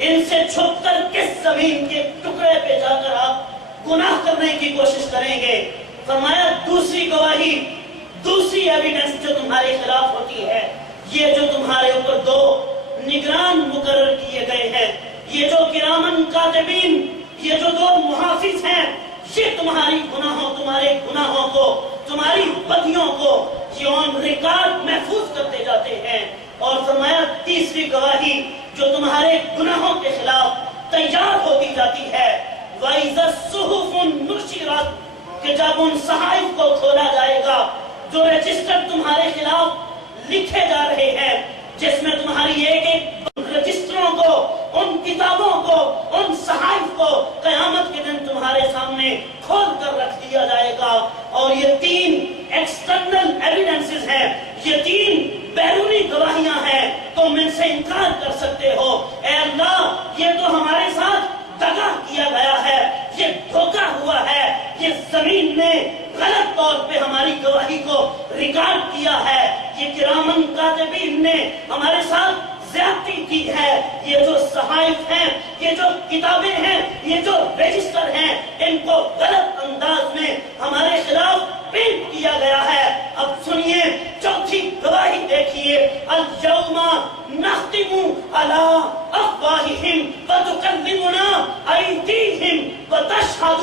ان سے چھپ کر کس زمین کے ٹکڑے پہ جا کر آپ گناہ کرنے کی کوشش کریں گے؟ فرمایا دوسری گواہی، دوسری ایویڈنس جو تمہارے خلاف ہوتی ہے، یہ جو تمہارے اوپر 2 نگران مقرر کیے گئے ہیں، یہ جو کرامن کاتبین، یہ جو 2 محافظ ہیں، یہ تمہاری گناہوں، تمہارے گناہوں کو، تمہاری بدیوں کو یہ آن ریکارڈ محفوظ کرتے جاتے ہیں۔ اور فرمایا تیسری گواہی جو تمہارے گناہوں کے خلاف تیار ہوتی جاتی ہے، وَإِذَا الصُّحُفُ نُشِرَتْ، کہ جب ان صحائف کو کھولا جائے گا جو رجسٹر تمہارے خلاف لکھے جا رہے ہیں، جس میں تمہاری ایک ایک رجسٹروں کو، ان کتابوں کو، ان صحائف کو قیامت کے دن تمہارے سامنے کھول کر رکھ دیا جائے گا۔ اور یہ 3 ایکسٹرنل ایویڈنسز ہیں، یہ 3 بیرونی گواہیاں ہیں، تم ان سے انکار کر سکتے ہو۔ اے اللہ، یہ تو ہمارے ساتھ دغا کیا گیا ہے، یہ دھوکہ ہوا ہے، یہ زمین نے غلط طور پہ ہماری گواہی کو ریکارڈ کیا ہے، یہ کرامن کاتبین نے ہمارے ساتھ زیادتی کی ہے، یہ جو صحائف ہیں، یہ جو کتابیں ہیں، یہ جو رجسٹر ہیں، ان کو غلط انداز میں ہمارے خلاف پینٹ کیا گیا ہے۔ اب سنیے چوتھی گواہی دیکھیے، اليوم نختم علی افواہہم وتکلمنا ایدیہم وتشہد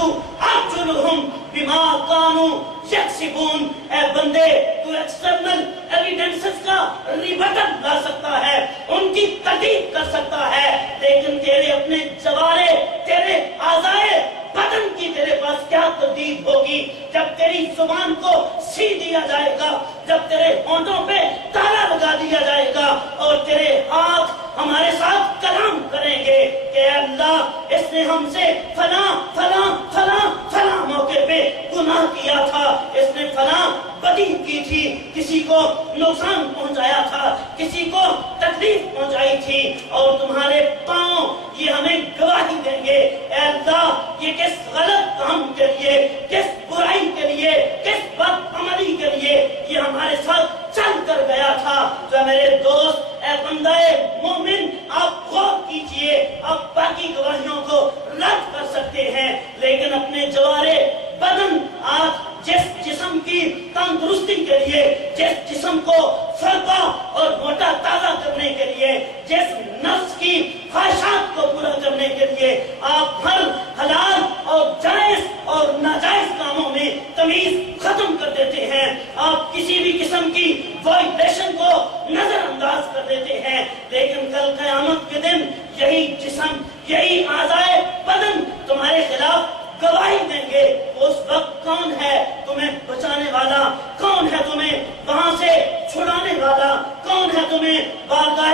ارجلہم بما کانوا یکسبون۔ اے بندے، تو ایکسٹرنل ایویڈنسز کا ریبٹن لا سکتا ہے، ان کی تردید کر سکتا ہے، لیکن تیرے اپنے جوارے، تیرے اعضائے بدن کی تیرے پاس کیا تردید ہوگی؟ جب تیری زبان کو سی دیا جائے گا، جب تیرے ہونٹوں پہ تالا لگا دیا جائے گا، اور تیرے ہاتھ ہمارے ساتھ کلام کریں گے کہ اے اللہ، اس نے ہم سے فلاں فلاں فلاں فلاں موقع پہ گناہ کیا تھا، اس نے فلاں بدی کی تھی، کسی کو نقصان پہنچایا تھا، کسی کو تکلیف پہنچائی تھی، اور تمہارے پاؤں یہ ہمیں گواہی دیں گے اے اللہ، یہ کس غلط کام کے لیے، کس برائی کے لیے، کس بد عملی کے لیے یہ ہمارے ساتھ چل کر گیا تھا۔ تو میرے دوست، اے بندہ مومن، آپ غور کیجئے، آپ باقی گواہیوں کو رد کر سکتے ہیں، لیکن اپنے جوارے بدن، آپ جس جسم کی تندرستی کے لیے، جس جسم کو فربا اور موٹا تازہ کرنے کے لیے، جس نفس کی خواہشات کو پورا کرنے کے لیے آپ ہر حلال اور جائز اور ناجائز کاموں میں تمیز ختم کر دیتے ہیں، آپ کسی بھی قسم کی وائلیشن کو نظر انداز کر دیتے ہیں، لیکن کل قیامت کے دن یہی جسم، یہی اعضائے بدن تمہارے خلاف گواہی دیں گے۔ اس وقت کون ہے تمہیں بچانے والا؟ کون ہے تمہیں وہاں سے چھڑانے والا؟ کون ہے تمہیں بارگاہ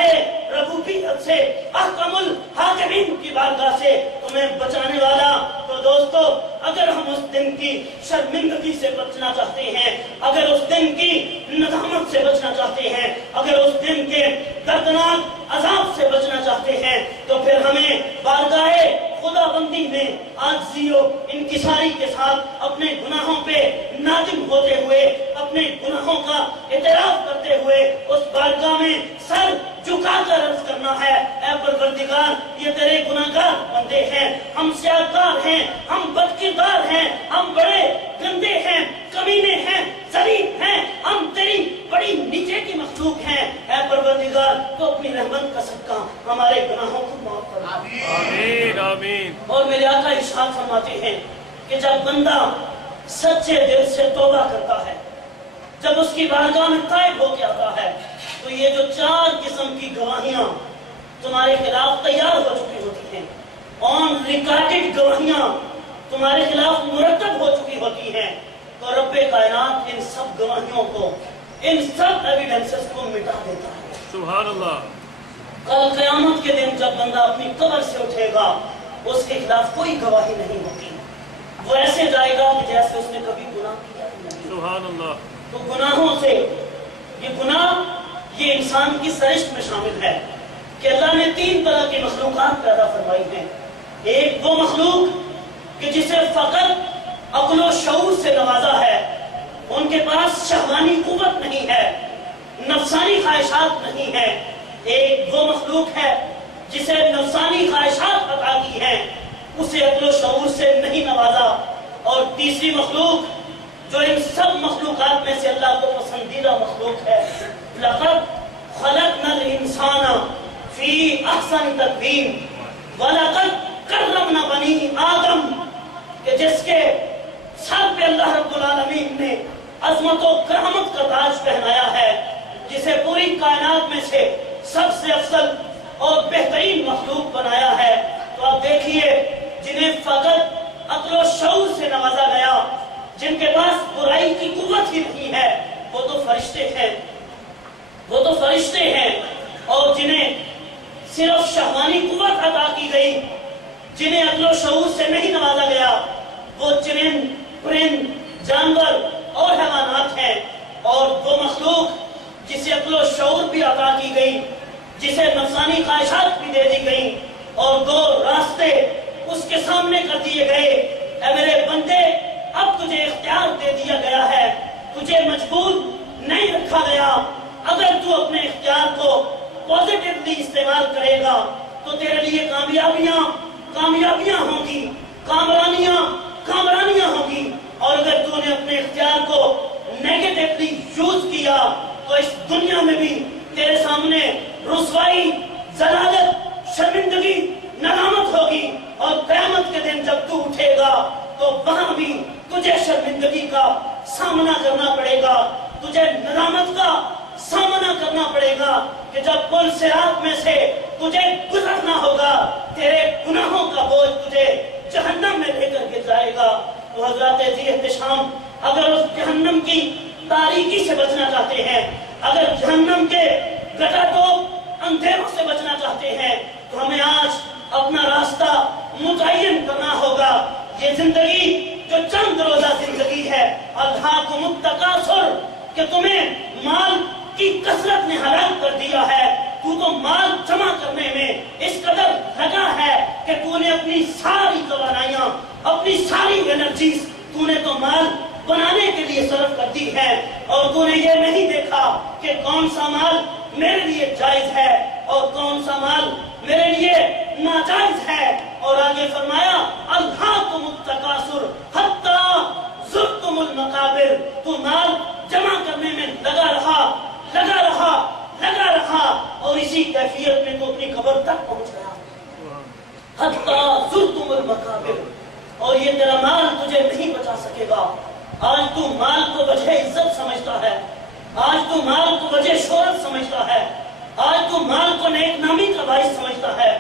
کی شرمندگی سے بچنا چاہتے ہیں، اگر اس دن کی ندامت سے بچنا چاہتے ہیں، اگر اس دن کے دردناک عذاب سے بچنا چاہتے ہیں، تو پھر ہمیں بارگاہ خدا بندی میں عاجزی و انکساری کے ساتھ اپنے گناہوں پہ نادم ہوتے ہوئے، اپنے گناہوں کا اعتراف کرتے ہوئے اس بارگاہ میں سر جھکا کر عرض کرنا ہے، اے پروردگار یہ تیرے گناہگار بندے ہیں، ہم سیاہکار ہیں، ہم بدکردار ہیں، ہم بڑے گندے ہیں، کمینے ہیں، ذلیل ہیں، ہم تیری بڑی نیچے کی مخلوق ہیں، اے پروردگار تو اپنی رحمت کا صدقہ ہمارے گناہوں کو معاف کر۔ آمین آمین۔ اور میرے آقا ارشاد فرماتے ہیں کہ جب بندہ سچے دل سے توبہ کرتا ہے، جب اس کی بارگاہ میں تائب ہو کے آتا ہے، تو یہ جو 4 قسم کی گواہیاں تمہارے خلاف تیار ہو چکی ہوتی ہیں، آن ریکارڈڈ گواہیاں تمہارے خلاف مرتب ہو چکی ہوتی ہیں، تو رب کائنات ان سب گواہیوں کو، ان سب ایویڈنسز کو مٹا دیتا ہے۔ سبحان اللہ۔ کل قیامت کے دن جب بندہ اپنی قبر سے اٹھے گا، اس کے خلاف کوئی گواہی نہیں ہوتی، وہ ایسے جائے گا کہ جیسے اس نے کبھی گناہ کیا ہی نہیں۔ سبحان اللہ۔ تو گناہوں سے، یہ گناہ یہ انسان کی سرشت میں شامل ہے کہ اللہ نے 3 طرح کی مخلوقات پیدا فرمائی ہیں۔ ایک وہ مخلوق کہ جسے فقط عقل و شعور سے نوازا ہے، ان کے پاس شہوانی قوت نہیں ہے، نفسانی خواہشات نہیں ہے۔ ایک وہ مخلوق ہے جسے نفسانی خواہشات عطا کی ہیں، اسے عقل و شعور سے نہیں نوازا۔ اور تیسری مخلوق جو ان سب مخلوقات میں سے اللہ کو پسندیدہ مخلوق ہے، لقد خلقنا الانسان فی احسن تقویم ولقد کرمنا بنی آدم، کہ جس کے سر پہ اللہ رب العالمین نے عظمت و کرامت کا تاج پہنایا ہے، جسے پوری کائنات میں سے سب سے افضل اور بہترین مخلوق بنایا ہے۔ تو آپ دیکھیے جنہیں فقط عقل و شعور سے نوازا گیا، جن کے پاس برائی کی قوت ہی نہیں ہے، وہ تو فرشتے ہیں، وہ تو فرشتے ہیں۔ اور جنہیں صرف شہوانی قوت عطا کی گئی، جنہیں عقل و شعور سے نہیں نوازا گیا، وہ چرند، پرند، جانور اور حیوانات ہیں۔ اور وہ مخلوق جسے عقل و شعور بھی عطا کی گئی، جسے نفسانی خواہشات بھی دے دی گئی، اور 2 راستے اس کے سامنے کر دیے گئے، اے میرے بندے اب تجھے اختیار دے دیا گیا ہے، تجھے مجبور نہیں رکھا گیا۔ اگر تو اپنے اختیار کو پوزیٹیولی استعمال کرے گا تو تیرے لیے کامیابیاں ہوں گی، کامرانیاں ہوں گی، اور اگر تو نے اپنے اختیار کو نیگیٹیولی یوز کیا تو اس دنیا میں بھی تیرے سامنے رسوائی، ذلالت، شرمندگی، ندامت ہوگی، اور قیامت کے دن جب تو اٹھے گا تو وہاں بھی تجھے شرمندگی کا سامنا کرنا پڑے گا، تجھے ندامت کا سامنا کرنا پڑے گا کہ جب پل صراط میں سے تجھے گزرنا ہوگا، تیرے گناہوں کا بوجھ تجھے جہنم میں لے کر کے جائے گا۔ تو حضرات جی احتشام، اگر اس جہنم کی تاریکی سے بچنا چاہتے ہیں، اگر جہنم کے گٹاٹوپ اندھیروں سے بچنا چاہتے ہیں، تو ہمیں آج اپنا راستہ متعین کرنا ہوگا۔ یہ زندگی جو چند روزہ زندگی ہے، الہاکم التکاثر، کہ تمہیں مال کی کثرت نے ہلاک کر دیا ہے، تو مال جمع کرنے میں اس قدر لگا ہے کہ تو نے اپنی ساری توانائیاں، اپنی ساری انرجیز تو نے تو مال بنانے کے لیے صرف کر دی ہے، اور تو نے یہ نہیں دیکھا کہ کون سا مال میرے لیے جائز ہے اور کون سا مال میرے لیے ناجائز ہے۔ اور آگے فرمایا الہاکم التکاثر حتی زرتم المقابر، تو مال جمع کرنے میں لگا رہا، اور اسی کیفیت میں تو اپنی قبر تک پہنچ گیا، حتی زرتم المقابر، اور یہ تیرا مال تجھے نہیں بچا سکے گا۔ آج تو مال کو وجہ عزت سمجھتا ہے، آج تو مال کو وجہ شہرت سمجھتا ہے، آج تو مال کو نیک نامی کا باعث سمجھتا ہے،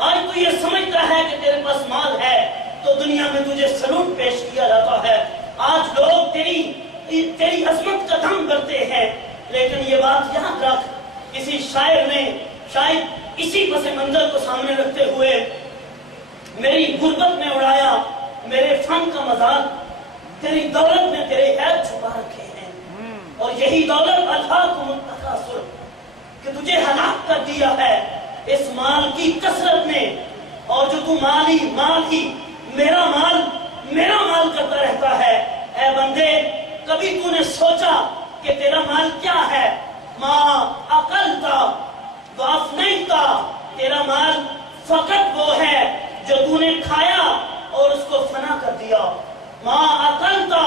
آج تو یہ سمجھتا ہے کہ تیرے پاس مال ہے تو دنیا میں تجھے سلوٹ پیش کیا جاتا ہے، آج لوگ تیری عظمت کا دم کرتے ہیں۔ لیکن یہ بات یاد رکھ، کسی شاعر نے شاید اسی پس منظر کو سامنے رکھتے ہوئے میری غربت میں اڑایا میرے فن کا مذاق، تیری دولت میں تیرے عیب چھپا رکھے ہیں، اور یہی دولت الہاکم التکاثر کہ تجھے ہلاک کر دیا ہے اس مال کی کثرت نے، اور جو تو مال ہی میرا مال کرتا رہتا ہے۔ اے بندے، کبھی تو نے سوچا کہ تیرا مال کیا ہے؟ ما اکلتا وافنیتا، تیرا مال فقط وہ ہے جو تو نے کھایا اور اس کو فنا کر دیا۔ ما اکلتا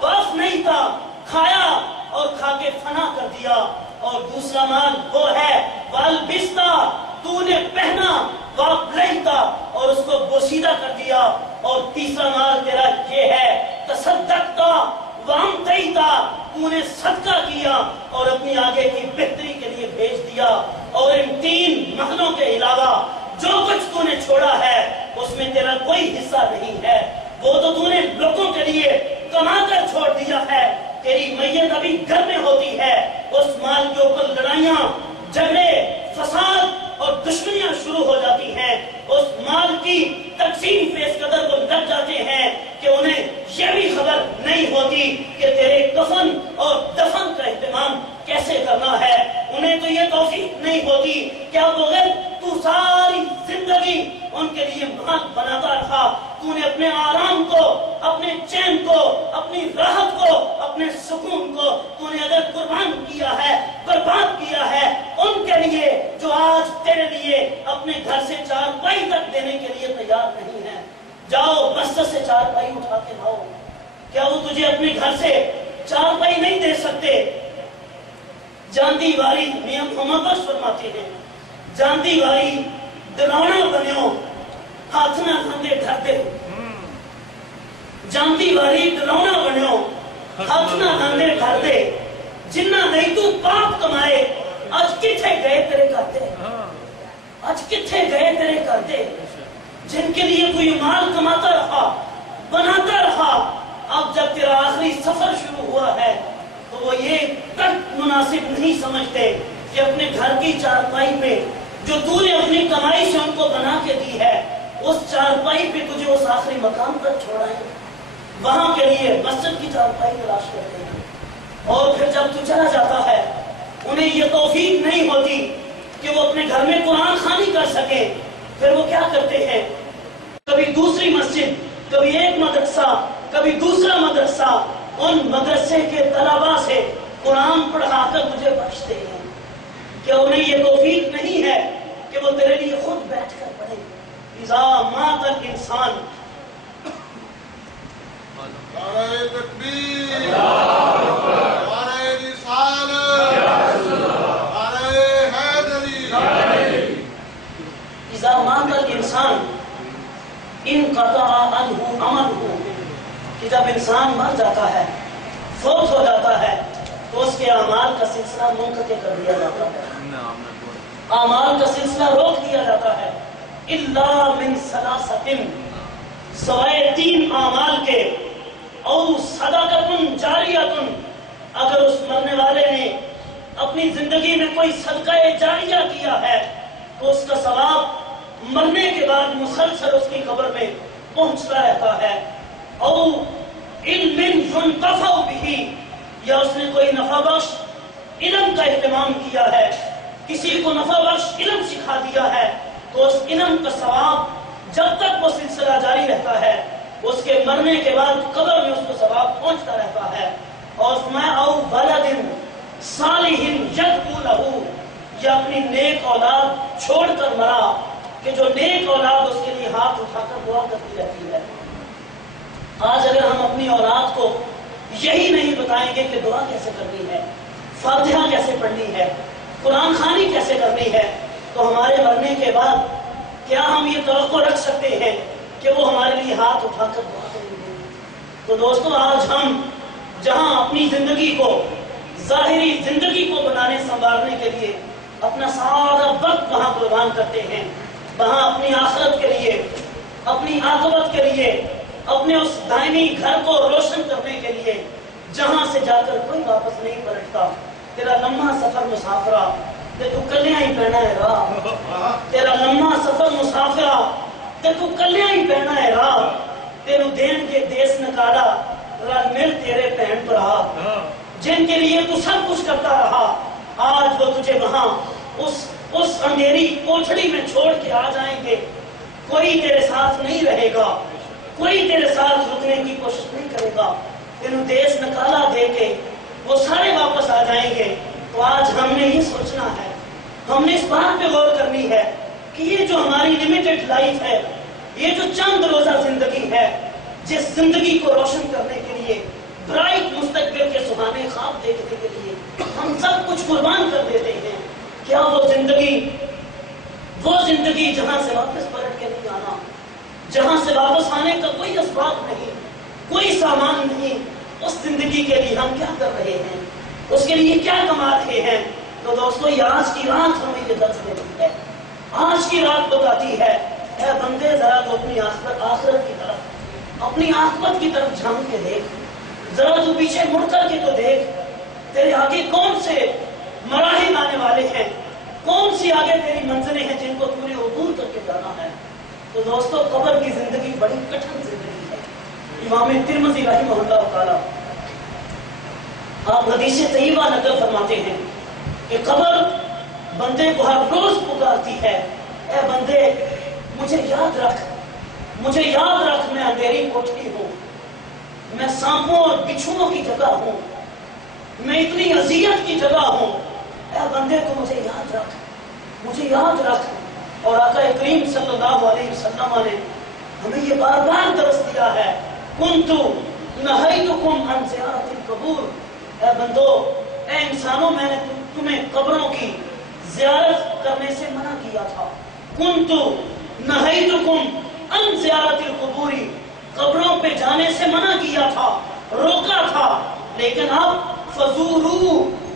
وافنیتا، کھایا اور کھا کے فنا کر دیا۔ اور دوسرا مال وہ ہے والبستا، تو نے پہنا، وابلیتا، اور اس کو بوسیدہ کر دیا۔ اور تیسرا مال تیرا یہ ہے تصدقتا وامتیتا، تو نے صدقہ کیا اور اپنی آگے کی بہتری کے لیے بھیج دیا۔ اور ان تین مہنوں کے علاوہ جو کچھ تو نے چھوڑا ہے اس میں تیرا کوئی حصہ نہیں ہے، وہ تو نے لوگوں کے لیے کما کر چھوڑ دیا ہے۔ تیری میت ابھی گھر میں ہوتی ہے، اس مال کے اوپر لڑائیاں، جھگڑے، فساد اور دشمنیاں شروع ہو جاتی ہیں۔ اس مال کی تقسیم پہ اس قدر وہ لگ جاتے ہیں کہ انہیں یہ بھی خبر نہیں ہوتی کہ تیرے کفن اور دفن کا اہتمام کیسے کرنا ہے۔ انہیں تو یہ توفیق نہیں ہوتی کہ اب اگر تو ساری زندگی ان کے لیے مال بناتا رہا، تو نے اپنے آرام کو، اپنے چین کو، اپنی راحت کو، اپنے سکون کو تو نے اگر قربان کیا ہے، برباد کیا ہے ان کے لیے جو آج تیرے لیے اپنے گھر سے چارپائی تک دینے کے لیے تیار نہیں ہے۔ جاؤ مسجد سے چارپائی اٹھا کے لاؤ، کیا وہ تجھے اپنے گھر سے چارپائی نہیں دے سکتے؟ جاندی واری میاں محمد بخش فرماتے ہیں، جاندی واری دلونا بنیو ہاتھ نہ کھاندے ڈھردے، جاندی واری دلونا بنیو ہاتھ نہ کھاندے ڈھردے، جنہ نہیں تو پاپ کمائے آج کتھے گئے تیرے کرتے، آج کتھے گئے تیرے کرتے، جن کے لیے تو یہ مال کماتا رہا، بناتا رہا، اب جب تیرا آخری سفر شروع ہوا ہے تو وہ یہ تک مناسب نہیں سمجھتے کہ اپنے گھر کی چارپائی پہ جو تو نے اپنی کمائی سے ان کو بنا کے دی ہے، اس چارپائی پہ تجھے اس آخری مقام پر چھوڑائیں، وہاں کے لیے مسجد کی چارپائی تلاش کرتے ہیں۔ اور پھر جب تو چلا جاتا ہے انہیں یہ توفیق نہیں ہوتی کہ وہ اپنے گھر میں قرآن خوانی کر سکے، پھر وہ کیا کرتے ہیں؟ کبھی دوسری مسجد، کبھی ایک مدرسہ، کبھی دوسرا مدرسہ، ان مدرسے کے طلباء سے قرآن پڑھا کر مجھے بخشتے ہیں۔ کیا انہیں یہ توفیق نہیں ہے کہ وہ تیرے لیے خود بیٹھ کر پڑھے؟ اذا مات الانسان، نعرہ تکبیر، نعرہ رسالت، نعرہ حیدری، اذا مات الانسان انقطع عنہ عملہ، کہ جب انسان مر جاتا ہے، فوت ہو جاتا ہے تو اس کے اعمال کا سلسلہ منقطع کر دیا جاتا ہے، اعمال کا سلسلہ روک دیا جاتا ہے۔ الا من ثلاثۃ، سوائے تین اعمال کے، او صدقۃ جاریۃ، اگر اس مرنے والے نے اپنی زندگی میں کوئی صدقہ جاریہ کیا ہے تو اس کا ثواب مرنے کے بعد مسلسل اس کی قبر میں پہنچتا رہتا ہے۔ او علم ينتفع به، یا اس نے کوئی نفع بخش علم کا اہتمام کیا ہے، کسی کو نفع بخش علم سکھا دیا ہے، تو اس علم کا ثواب جب تک وہ سلسلہ جاری رہتا ہے اس کے مرنے کے بعد قبر میں اس کو ثواب پہنچتا رہتا ہے۔ اور فرمایا او ولد صالح یدعو لہ، یا اپنی نیک اولاد چھوڑ کر مرا کہ جو نیک اولاد اس کے لیے ہاتھ اٹھا کر دعا کرتی رہتی ہے۔ آج اگر ہم اپنی اولاد کو یہی نہیں بتائیں گے کہ دعا کیسے کرنی ہے، فاتحہ کیسے پڑھنی ہے، قرآن خوانی کیسے کرنی ہے، تو ہمارے مرنے کے بعد کیا ہم یہ توقع رکھ سکتے ہیں کہ وہ ہمارے لیے ہاتھ اٹھا کر دعا کریں گے؟ تو دوستو، آج ہم جہاں اپنی زندگی کو، ظاہری زندگی کو بنانے سنوارنے کے لیے اپنا سارا وقت وہاں قربان کرتے ہیں، وہاں اپنی آخرت کے لیے، اپنی عاقبت کے لیے، اپنے اس دائمی گھر کو روشن کرنے کے لیے، جہاں سے جا کر کوئی واپس نہیں پلٹتا۔ تیرا لمحہ سفر مسافرہ تے تو کلیاں ہی پہنا ہے راہ، تیرا لمحہ سفر مسافرہ تے تو کلیاں ہی پہنا ہے راہ، تینو دین کے دیس نکالا رل مل تیرے بہن بھرا جن کے لیے تو سب کچھ کرتا رہا، آج وہ تجھے وہاں اس اندھیری کوٹھڑی میں چھوڑ کے آ جائیں گے۔ کوئی تیرے ساتھ نہیں رہے گا، کوئی تیرے ساتھ رکنے کی کوشش نہیں کرے گا، تینوں دیش نکالا دے کے وہ سارے واپس آ جائیں گے۔ تو آج ہم نے یہ سوچنا ہے، ہم نے اس بات پہ غور کرنی ہے کہ یہ جو ہماری لمیٹڈ لائف ہے، یہ جو چند روزہ زندگی ہے، جس زندگی کو روشن کرنے کے لیے، برائٹ مستقبل کے سہانے خواب دیکھنے کے لیے ہم سب کچھ قربان کر دیتے ہیں، کیا وہ زندگی جہاں سے واپس پلٹ کے نہیں آنا، جہاں سے واپس آنے کا کوئی اسباب نہیں، کوئی سامان نہیں، اس زندگی کے لیے ہم کیا کر رہے ہیں، اس کے لیے کیا کما رہے ہیں؟ تو دوستو یہ آج کی رات ہمیں یہ درس دیتی ہے، آج کی رات بتاتی ہے، اے بندے ذرا تو اپنی آخرت کی طرف، اپنی عاقبت کی طرف جھانک کے دیکھ، ذرا تو پیچھے مڑ کر کے تو دیکھ، تیرے آگے کون سے مراحل آنے والے ہیں، کون سی آگے تیری منزلیں ہیں جن کو تم نے عبور کر کے جانا ہے۔ تو دوستو قبر کی زندگی بڑی کٹھن زندگی ہے۔ امام ترمذی رحمہ اللہ تعالی آپ حدیث طیبہ نقل فرماتے ہیں کہ قبر بندے کو ہر روز پکارتی ہے، اے بندے مجھے یاد رکھ، میں اندھیری کوٹھی ہوں، میں سانپوں اور بچھوؤں کی جگہ ہوں، میں اتنی اذیت کی جگہ ہوں، اے بندے تو مجھے یاد رکھ۔ اور آقا کریم صلی اللہ علیہ وسلم نے ہمیں یہ بار بار درس دیا ہے، کنتو نہیتکم عن زیارت القبور، اے بندو، اے انسانوں، میں نے تمہیں قبروں کی زیارت کرنے سے منع کیا تھا، کنتو نہیتکم عن زیارت القبور، قبروں پہ جانے سے منع کیا تھا، روکا تھا، لیکن اب فزورو،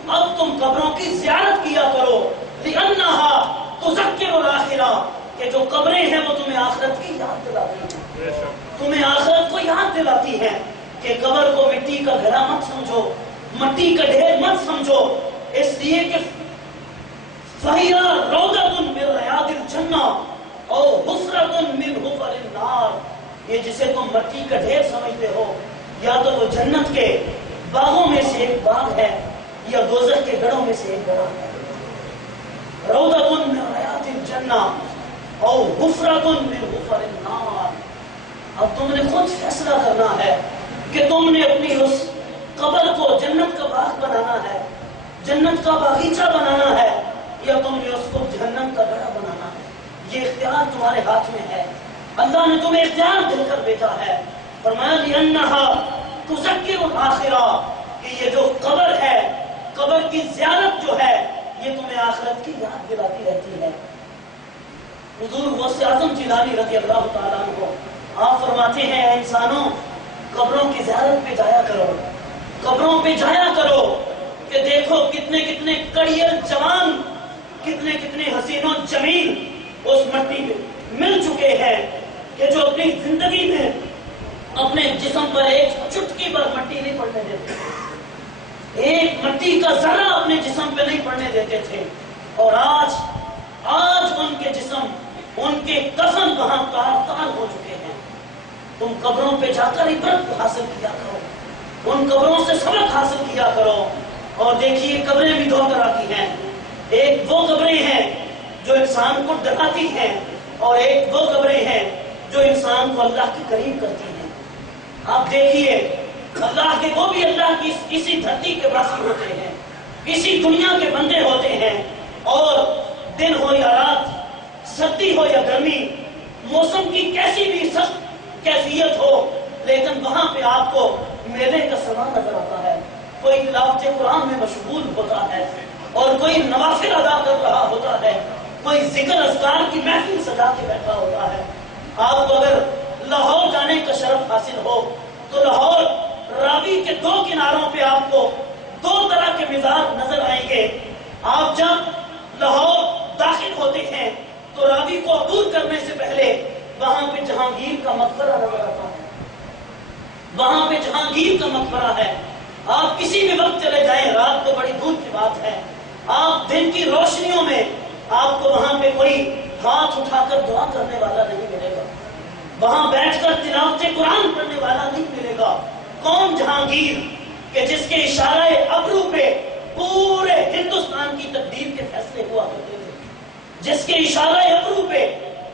اب تم قبروں کی زیارت کیا کرو، لِأَنَّهَا تُذَكِّرُ الْآخِرَةَ، کہ جو قبریں ہیں وہ تمہیں آخرت کی یاد دلاتی ہیں، تمہیں آخرت کو یاد دلاتی ہیں کہ قبر کو مٹی کا گھڑا مت سمجھو، مٹی کا ڈھیر مت سمجھو، اس لیے کہ فَهِيَ رَوْضَةٌ مِّن رِّيَاضِ الْجَنَّةِ أَوْ حُفْرَةٌ مِّنْ حُفَرِ النَّارِ، یہ جسے تم مٹی کا ڈھیر سمجھتے ہو، یا تو وہ جنت کے باغوں میں سے ایک باغ ہے یا دوزخ کے گڑھوں میں سے ایک گڑھا ہے۔ روضۃ من ریاض الجنہ او حفرۃ من حفر النار، اب تم نے خود فیصلہ کرنا ہے کہ تم نے اپنی اس قبر کو جنت کا باغ بنانا ہے، جنت کا باغیچہ بنانا ہے، یا تم نے اس کو جہنم کا گڑھا بنانا ہے۔ یہ اختیار تمہارے ہاتھ میں ہے، اللہ نے تمہیں اختیار دے کر بھیجا ہے۔ فرمایا لِأَنَّهَا تُذَكِّرُ الْآخِرَةَ، کہ یہ جو قبر ہے، قبر کی زیارت جو ہے، یہ تمہیں آخرت کی یاد دلاتی رہتی ہے۔ حضور غوث اعظم جیلانی رضی اللہ تعالیٰ عنہ آپ فرماتے ہیں، اے انسانوں، قبروں کی زیارت پہ جایا کرو، قبروں پہ جایا کرو، کہ دیکھو کتنے کتنے کڑیل جوان، کتنے کتنے حسین و جمیل اس مٹی میں مل چکے ہیں کہ جو اپنی زندگی میں اپنے جسم پر ایک چٹکی پر مٹی نہیں پڑنے دیتے، ایک مٹی کا ذرہ اپنے جسم پہ نہیں پڑنے دیتے تھے، اور آج ان کے جسم، ان کے کفن وہاں تار ہو چکے ہیں۔ تم قبروں پہ جا کر عبرت حاصل کیا کرو، ان قبروں سے سبق حاصل کیا کرو، اور دیکھیے قبریں بھی دو طرح کی ہیں، ایک وہ قبریں ہیں جو انسان کو ڈراتی ہیں، اور ایک وہ قبریں ہیں جو انسان کو اللہ کے قریب کرتی ہیں۔ آپ دیکھیے اللہ کے، وہ بھی اللہ کی اسی دھرتی کے واسی ہوتے ہیں، اسی دنیا کے بندے ہوتے ہیں، اور دن ہو یا رات، سردی ہو یا گرمی، موسم کی کیسی بھی سخت کیفیت ہو، لیکن وہاں پہ آپ کو میلے کا سما نظر آتا ہے، کوئی تلاوت قرآن میں مشغول ہوتا ہے، اور کوئی نوافل ادا کر رہا ہوتا ہے، کوئی ذکر اذکار کی محفل سجا کے بیٹھا ہوتا ہے۔ آپ کو اگر لاہور جانے کا شرف حاصل ہو تو لاہور راوی کے دو کناروں پہ آپ کو دو طرح کے مزاج نظر آئیں گے۔ آپ جب لاہور داخل ہوتے ہیں تو راوی کو عبور کرنے سے پہلے وہاں پہ جہانگیر کا مقبرہ نظر آتا ہے، وہاں پہ جہانگیر کا مقبرہ ہے۔ آپ کسی بھی وقت چلے جائیں، رات کو بڑی دور کی بات ہے، آپ دن کی روشنیوں میں آپ کو وہاں پہ کوئی ہاتھ اٹھا کر دعا کرنے والا نہیں ملے گا، وہاں بیٹھ کر تلاوت قرآن پڑھنے والا نہیں ملے گا، کون جہانگیر کہ جس کے اشارہ ابرو پہ پورے ہندوستان کی تقدیر کے فیصلے ہوا کرتے تھے، جس کے اشارہ ابرو پہ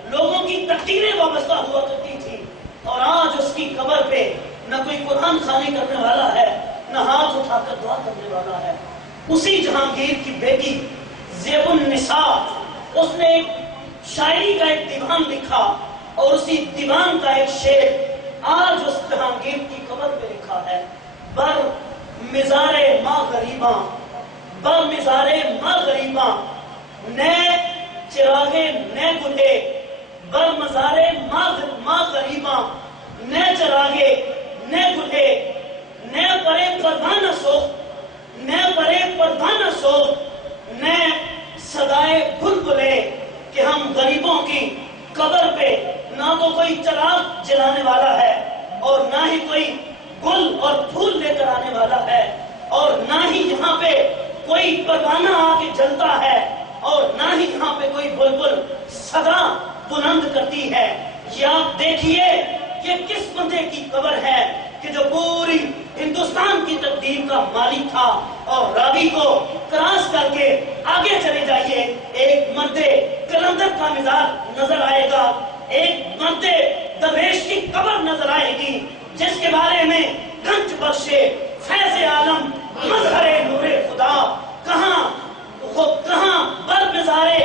لوگوں کی تقدیریں وابستہ ہوا کرتی تھی، اور آج اس کی قبر پہ نہ کوئی قرآن خوانی کرنے والا ہے، نہ ہاتھ اٹھا کر دعا کرنے والا ہے۔ اسی جہانگیر کی بیٹی زیب النساء، اس نے ایک شاعری کا ایک دیوان لکھا، اور اسی دیوان کا ایک شعر آج اس جہانگیر کی قبر پہ لکھا ہے: بر مزار ماں غریباں، بر مزار ماں غریباں، نئے چراغے نئے گلے، بر مزار ماں غریباں، نئے چراغے نئے گلے، نئے پرے پردھان سو، نئے پرے پردھان سو، نئے صدائے بلبلے، کہ ہم غریبوں کی قبر پہ نہ تو کوئی چراغ جلانے والا ہے، اور نہ ہی کوئی گل اور پھول لے کر آنے والا ہے، اور نہ ہی یہاں پہ کوئی پروانہ آ کے جلتا ہے، اور نہ ہی یہاں پہ کوئی بلبل صدا بلند کرتی ہے۔ یہ آپ دیکھیے کہ کس بندے کی قبر ہے کہ جو پوری ہندوستان کی تقدیر کا مالک تھا، اور راوی کو کراس کر کے آگے چلے جائیے، ایک مرد کلندر کا مزار نظر آئے گا، ایک مرد درویش کی قبر نظر آئے گی، جس کے بارے میں گنج بخشے فیض عالم مظہر نور خدا، کہاں بر مزارے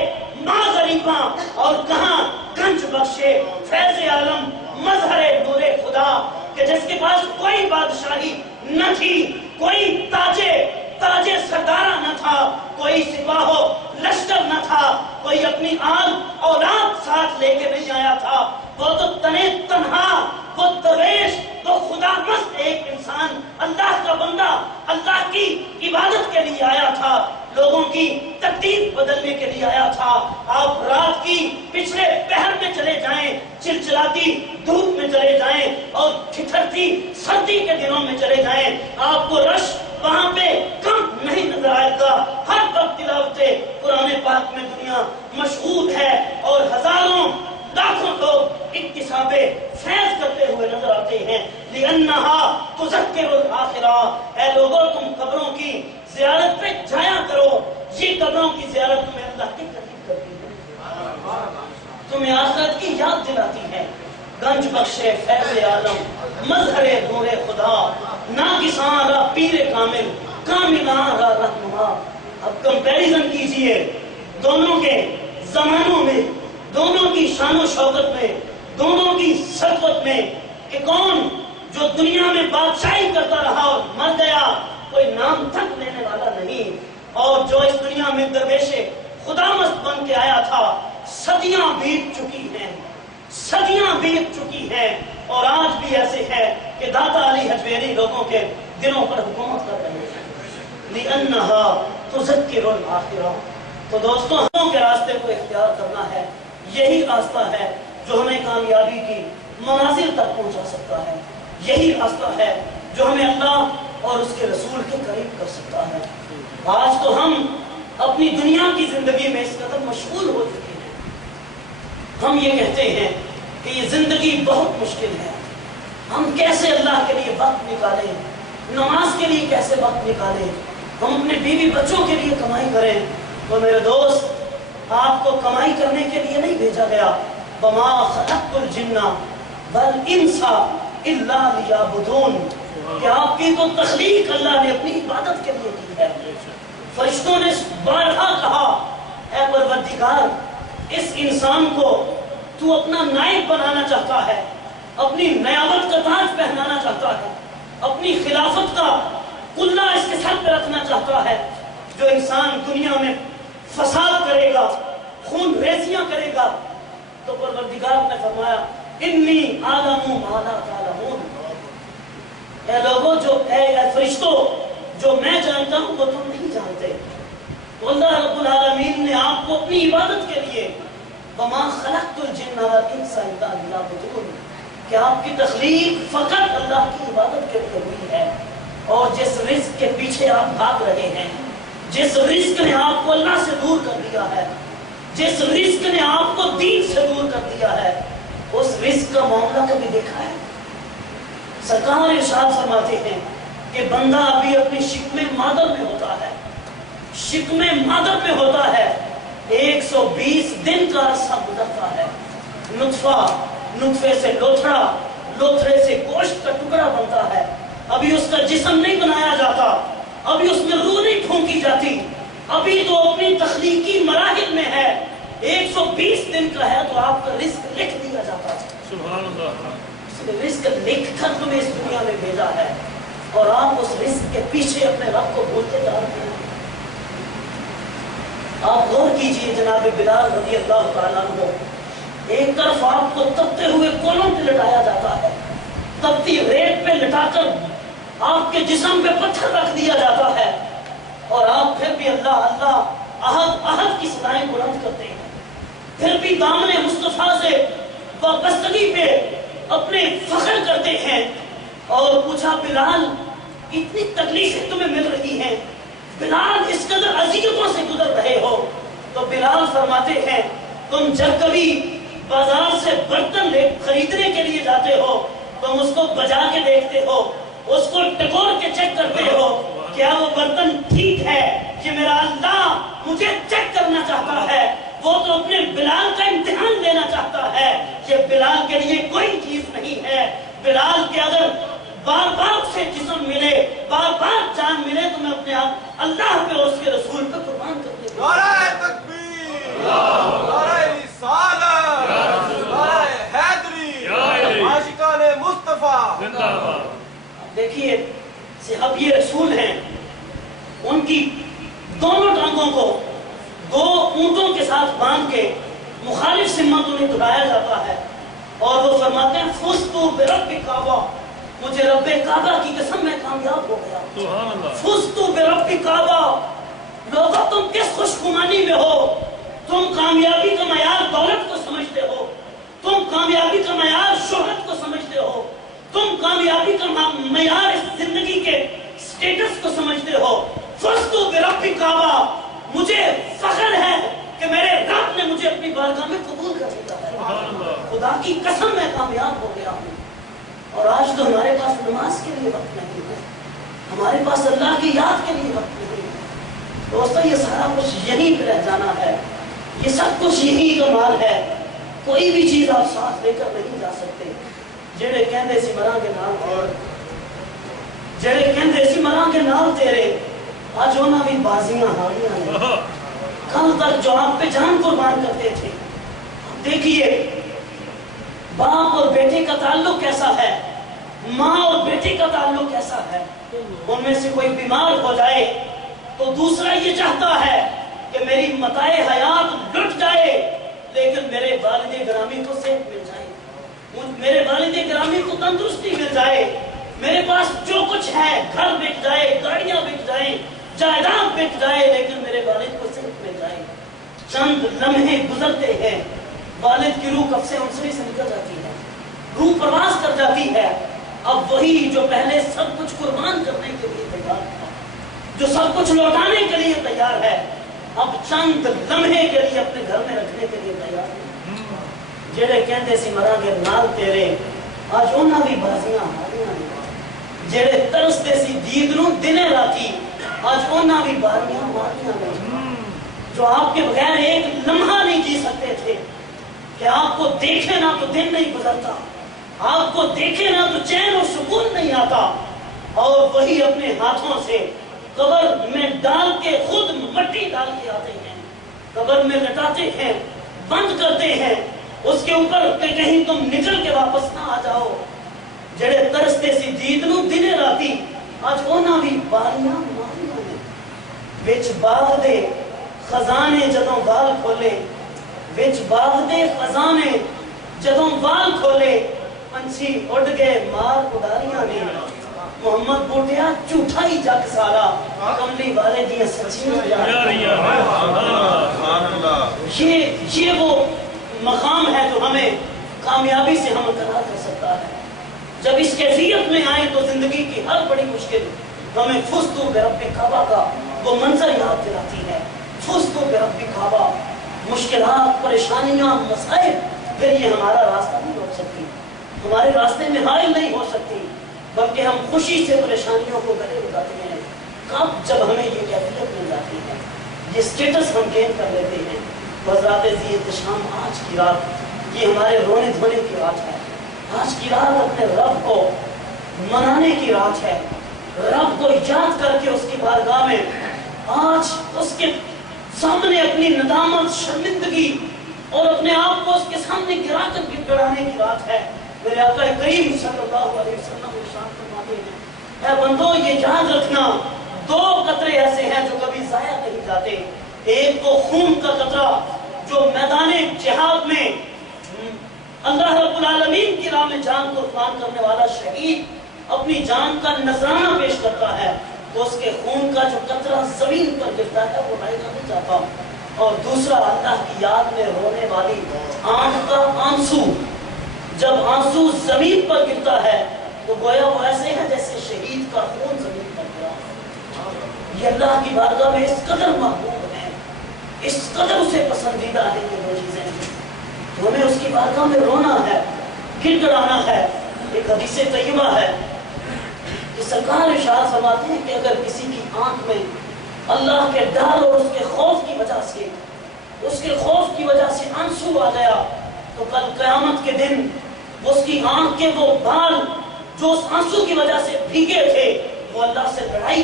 ماں غریباں، اور کہاں گنج بخشے فیض عالم مظہر نور خدا، کہ جس کے پاس کوئی بادشاہی نہ تھی، کوئی تاج سردارہ نہ تھا، کوئی سپاہ و لشکر نہ تھا، کوئی اپنی آل اولاد ساتھ لے کے نہیں آیا تھا، وہ تو تنہا، وہ درویش، وہ خدا مست ایک انسان، اللہ کا بندہ، اللہ کی عبادت کے لیے آیا تھا، لوگوں کی تقدیر بدلنے کے لیے آیا تھا۔ آپ رات کی پچھلے پہر میں چلے جائیں، چلچلاتی دھوپ میں چلے جائیں، اور ٹھٹھرتی سردی کے دنوں میں چلے جائیں، آپ کو رش وہاں پہ کم نہیں نظر آئے گا۔ ہر وقت تلاوت قرآن پاک میں دنیا مشغول ہے، اور ہزاروں لاکھوں لوگ اکتساب فیض کرتے ہوئے نظر آتے ہیں۔ لِأَنَّهَا تُذَكِّرُ الْآخِرَةَ، اے لوگوں تم قبروں کی زیارت پہ جایا کرو، یہ قبروں کی زیارت تمہیں اللہ کے قریب کرتی ہے، تمہیں آخرت کی یاد دلاتی ہے۔ گنج بخشے فیض عالم مظہر نور خدا، ناقصاں را پیر کامل، کاملاں را رہنما۔ اب کمپیریزن کیجئے دونوں کے زمانوں میں، دونوں کی شان و شوکت میں، دونوں کی ثروت میں، کہ کون جو دنیا میں بادشاہی کرتا رہا اور مر گیا، کوئی نام تک لینے والا نہیں، اور جو اس دنیا میں درویش خدا مست بن کے آیا تھا، صدیاں بیت چکی ہیں، صدیاں بیت چکی ہیں، اور آج بھی ایسے ہے کہ داتا علی حجویری لوگوں کے دلوں پر حکومت کر رہے ہیں۔ لِأَنَّهَا تُذَكِّرُ الْآخِرَةَ۔ تو دوستوں، ہم کے راستے کو اختیار کرنا ہے، یہی راستہ ہے جو ہمیں کامیابی کی منازل تک پہنچا سکتا ہے، یہی راستہ ہے جو ہمیں اللہ اور اس کے رسول کے قریب کر سکتا ہے۔ آج تو ہم اپنی دنیا کی زندگی میں اس قدر مشغول ہو چکے ہیں، ہم یہ کہتے ہیں کہ یہ زندگی بہت مشکل ہے، ہم کیسے اللہ کے لیے وقت نکالیں، نماز کے لیے کیسے وقت نکالیں، ہم اپنے بیوی بچوں کے لیے کمائی کریں۔ تو میرے دوست، آپ کو کمائی کرنے کے لیے نہیں بھیجا گیا۔ وَمَا خَلَقْتُ الْجِنَّ وَالْإِنسَ إِلَّا لِيَعْبُدُونِ، کہ آپ کی تو تخلیق اللہ نے اپنی عبادت کے لیے کی ہے۔ فرشتوں نے بارہا کہا، اے پروردگار، اس انسان کو تو اپنا نائب بنانا چاہتا ہے، اپنی نیابت کا تاج پہنانا چاہتا ہے، اپنی خلافت کا قلہ اس کے سر پہ رکھنا چاہتا ہے۔ جو انسان دنیا میں فساد کرے گا، خون ریزیاں کرے گا، تو پروردگار نے فرمایا انی اعلم ما لا تعلمون، اے لوگوں، اے فرشتوں، جو میں جانتا ہوں وہ تم نہیں جانتے۔ تو اللہ رب العالمین نے آپ کو اپنی عبادت کے لیے وَمَا خَلَقْتُ الْجِنَّ وَالْإِنسَ إِلَّا لِيَعْبُدُونِ، کہ آپ کی تخلیق فقط اللہ کی عبادت کے لیے ہوئی ہے۔ اور جس رزق کے پیچھے آپ بھاگ رہے ہیں، جس رزق نے آپ کو اللہ سے دور کر دیا ہے، جس رزق نے آپ کو دین سے دور کر دیا ہے، اس رزق کا معاملہ کبھی دیکھا ہے؟ سرکار ارشاد فرماتے ہیں کہ بندہ ابھی اپنی شکم مادر میں ہوتا ہے، شکم مادر میں ہوتا ہے، 120 دن کا عرصہ گزرتا ہے، نطفے سے لوتھڑا، لوتھڑے سے گوشت کا ٹکڑا بنتا ہے، ابھی اس کا جسم نہیں بنایا جاتا، ابھی اس میں روح نہیں پھونکی جاتی، ابھی تو اپنی تخلیقی مراحل میں ہے، 120 دن کا ہے تو آپ کا رزق لکھ دیا جاتا ہے۔ سبحان اللہ۔ اس نے رزق لکھ کر تمہیں اس دنیا میں بھیجا ہے اور آپ اس رزق کے پیچھے اپنے رب کو بھولتے جا رہے ہیں۔ آپ غور کیجئے جناب بلال رضی اللہ تعالیٰ عنہ، ایک طرف آپ کو تپتے ہوئے کولوں پہ لٹایا جاتا ہے، تپتی ریت پہ لٹا کر آپ کے جسم پہ پتھر رکھ دیا جاتا ہے اور آپ پھر بھی اللہ اللہ احد احد کی صدائیں بلند کرتے ہیں، پھر بھی دامن مصطفیٰ سے وابستگی پہ اپنے فخر کرتے ہیں۔ اور پوچھا بلال اتنی تکلیفیں تمہیں مل رہی ہیں، بلال اس قدر اذیتوں سے گزر رہے ہو، تو بلال فرماتے ہیں تم جب کبھی بازار سے برتن خریدنے کے لیے جاتے ہو تم اس کو بجا کے دیکھتے ہو، اس کو ٹکور کے چیک کرتے ہو، کیا وہ برتن ٹھیک ہے کہ میرا اللہ مجھے چیک کرنا چاہتا ہے؟ وہ تو اپنے بلال کا امتحان لینا چاہتا ہے کہ بلال کے لیے کوئی چیز نہیں ہے، بلال کے اگر بار بار سے جسم ملے، بار بار جان ملے تو میں اپنے آپ اللہ پہ اور اس کے رسول پہ قربان کر دوں۔ نعرہ تکبیر، نعرہ رسالت، نعرہ حیدری، عاشقان مصطفیٰ زندہ باد۔ دیکھیے صحابہ یہ رسول ہیں، ان کی دونوں ٹانگوں کو 2 اونٹوں کے ساتھ باندھ کے مخالف سمت انہیں دبایا جاتا ہے اور وہ فرماتے ہیں فزتو برب کعبہ، مجھے رب کعبہ کی قسم میں کامیاب ہو گیا۔ سبحان اللہ۔ فزتو برب کعبہ، لوگوں تم کس خوشگمانی میں ہو؟ تم کامیابی کا معیار دولت کو سمجھتے ہو، تم کامیابی کا معیار شہرت کو سمجھتے ہو، تم کامیابی کا معیار اس زندگی کے سٹیٹس کو سمجھتے ہو۔ فزتو برب کعبہ، مجھے فخر ہے کہ میرے رب نے مجھے اپنی بارگاہ میں قبول کر لیا ہے، خدا کی قسم میں کامیاب ہو گیا ہوں۔ اور آج تو ہمارے پاس نماز کے لیے وقت نہیں ہے، ہمارے پاس اللہ کی یاد کے لیے وقت نہیں ہے۔ دوستو یہ سارا کچھ یہیں پہ رہ جانا ہے، یہ سب کچھ یہی کمال ہے، کوئی بھی چیز آپ ساتھ لے کر نہیں جا سکتے۔ جڑے کہندے سی مراں گے نال تیرے، جڑے کہندے سی مراں گے نال تیرے، آج انہاں بھی بازیاں ہاریاں ہیں۔ کل تک جو آپ پہ جان قربان کرتے تھے، دیکھیے باپ اور بیٹے کا تعلق کیسا ہے، ماں اور بیٹے کا تعلق کیسا ہے۔ ان میں سے کوئی بیمار ہو جائے تو دوسرا یہ چاہتا ہے کہ میری متاع حیات لٹ جائے لیکن میرے والد گرامی کو صحت مل جائے، میرے والد گرامی کو تندرستی مل جائے، میرے پاس جو کچھ ہے گھر بک جائے، گاڑیاں بک جائیں، جائیداد بک جائے، لیکن میرے والد کو صحت مل جائے۔ چند لمحے گزرتے ہیں، والد کی روح کب سے انسری سے نکل جاتی ہے، روح پرواز کر جاتی ہے۔ اب وہی جو پہلے سب کچھ قربان کرنے کے لیے تیار تھا، جو سب کچھ لوٹانے کے لیے تیار ہے، اب چند لمحے کے لیے اپنے گھر میں رکھنے کے لیے تیار ہے۔ جڑے کہندے سی مراں گے نال تیرے، آج انہاں بھی بازیاں ہاریاں نے۔ جڑے ترستے سی دید نوں دنے راتی، آج انہاں بھی باریاں ماریاں نے۔ جو آپ کے بغیر ایک لمحہ نہیں جی سکتے تھے، کہ آپ کو دیکھے نہ تو دن نہیں گزرتا، آپ کو دیکھے نہ تو چین اور سکون نہیں آتا، اور وہی اپنے ہاتھوں سے قبر میں ڈال کے خود مٹی ڈال کے آتے ہیں، قبر میں لٹاتے ہیں، بند کرتے ہیں، اس کے اوپر کہ کہیں تم نکل کے واپس نہ آ جاؤ۔ جڑے ترستے سی دید نوں دنے راتی، آج انہاں بھی باریاں ماریاں نے۔ وچ باغ دے خزانے جدوں بال کھولے، وچ باغ دے خزانے جدوں بال کھولے، پنچھی اڑ گئے مار اڈاریاں نے۔ محمد بوٹیا جھوٹا ہی جگ سارا، کملی والے دیاں سچیاں جاریاں۔ یہ وہ مقام ہے جو ہمیں کامیابی سے ہمکنار کر سکتا ہے۔ جب اس کیفیت میں آئیں تو زندگی کی ہر بڑی مشکل ہمیں فزتو برب کعبہ کا وہ منظر یاد دلاتی ہے۔ فزتو برب کعبہ، مشکلات، پریشانیاں، مسائل، پھر یہ ہمارا راستہ نہیں روک سکتی، ہمارے راستے میں حائل نہیں ہو سکتی۔ بلکہ ہم خوشی سے پریشانیوں کو گلے لگاتے ہیں کب جب ہمیں یہ کیفیت مل جاتی ہے، یہ سٹیٹس ہم گین کر لیتے ہیں۔ حضرات ذی احتشام، آج کی رات یہ ہمارے رونے دھونے کی رات ہے، آج کی رات اپنے رب کو منانے کی رات ہے، رب کو یاد کر کے اس کی بارگاہ میں آج اس کے سامنے اپنی ندامت، شرمندگی اور اپنے آپ کو اس کے سامنے گرا کر گڑ گڑانے کی رات ہے۔ میرے آقا کریم صلی اللہ علیہ وسلم ارشاد فرماتے ہیں، اے بندو یہ یاد رکھنا دو قطرے ایسے ہیں جو کبھی ضائع نہیں جاتے، ایک تو خون کا قطرہ جو میدان جہاد میں اللہ رب العالمین کی راہ میں جان کو قربان کرنے والا شہید اپنی جان کا نذرانہ پیش کرتا ہے تو اس کے خون کا جو قطرہ زمین پر گرتا ہے وہ ضائع نہیں جاتا، اور دوسرا اللہ کی یاد میں رونے والی آنکھ کا آنسو، جب آنسو زمین پر گرتا ہے تو گویا وہ ایسے ہے جیسے شہید کا خون زمین پر گرا۔ یہ اللہ کی بارگاہ میں اس قدر محبوب ہے، اس قدر اسے پسندیدہ ہے یہ وہ چیزیں، تو ہمیں اس کی بارگاہ میں رونا ہے، گر گڑانا ہے۔ ایک حدیث طیبہ ہے کہ سرکار ارشاد فرماتے ہیں کہ اگر کسی کی آنکھ میں اللہ کے ڈر اور اس کے خوف کی وجہ سے، اس کے خوف کی وجہ سے آنسو آ گیا تو کل قیامت کے دن اس کی آنکھ کے وہ بال جو اس آنسو کی وجہ سے بھیگے تھے وہ اللہ سے لڑائی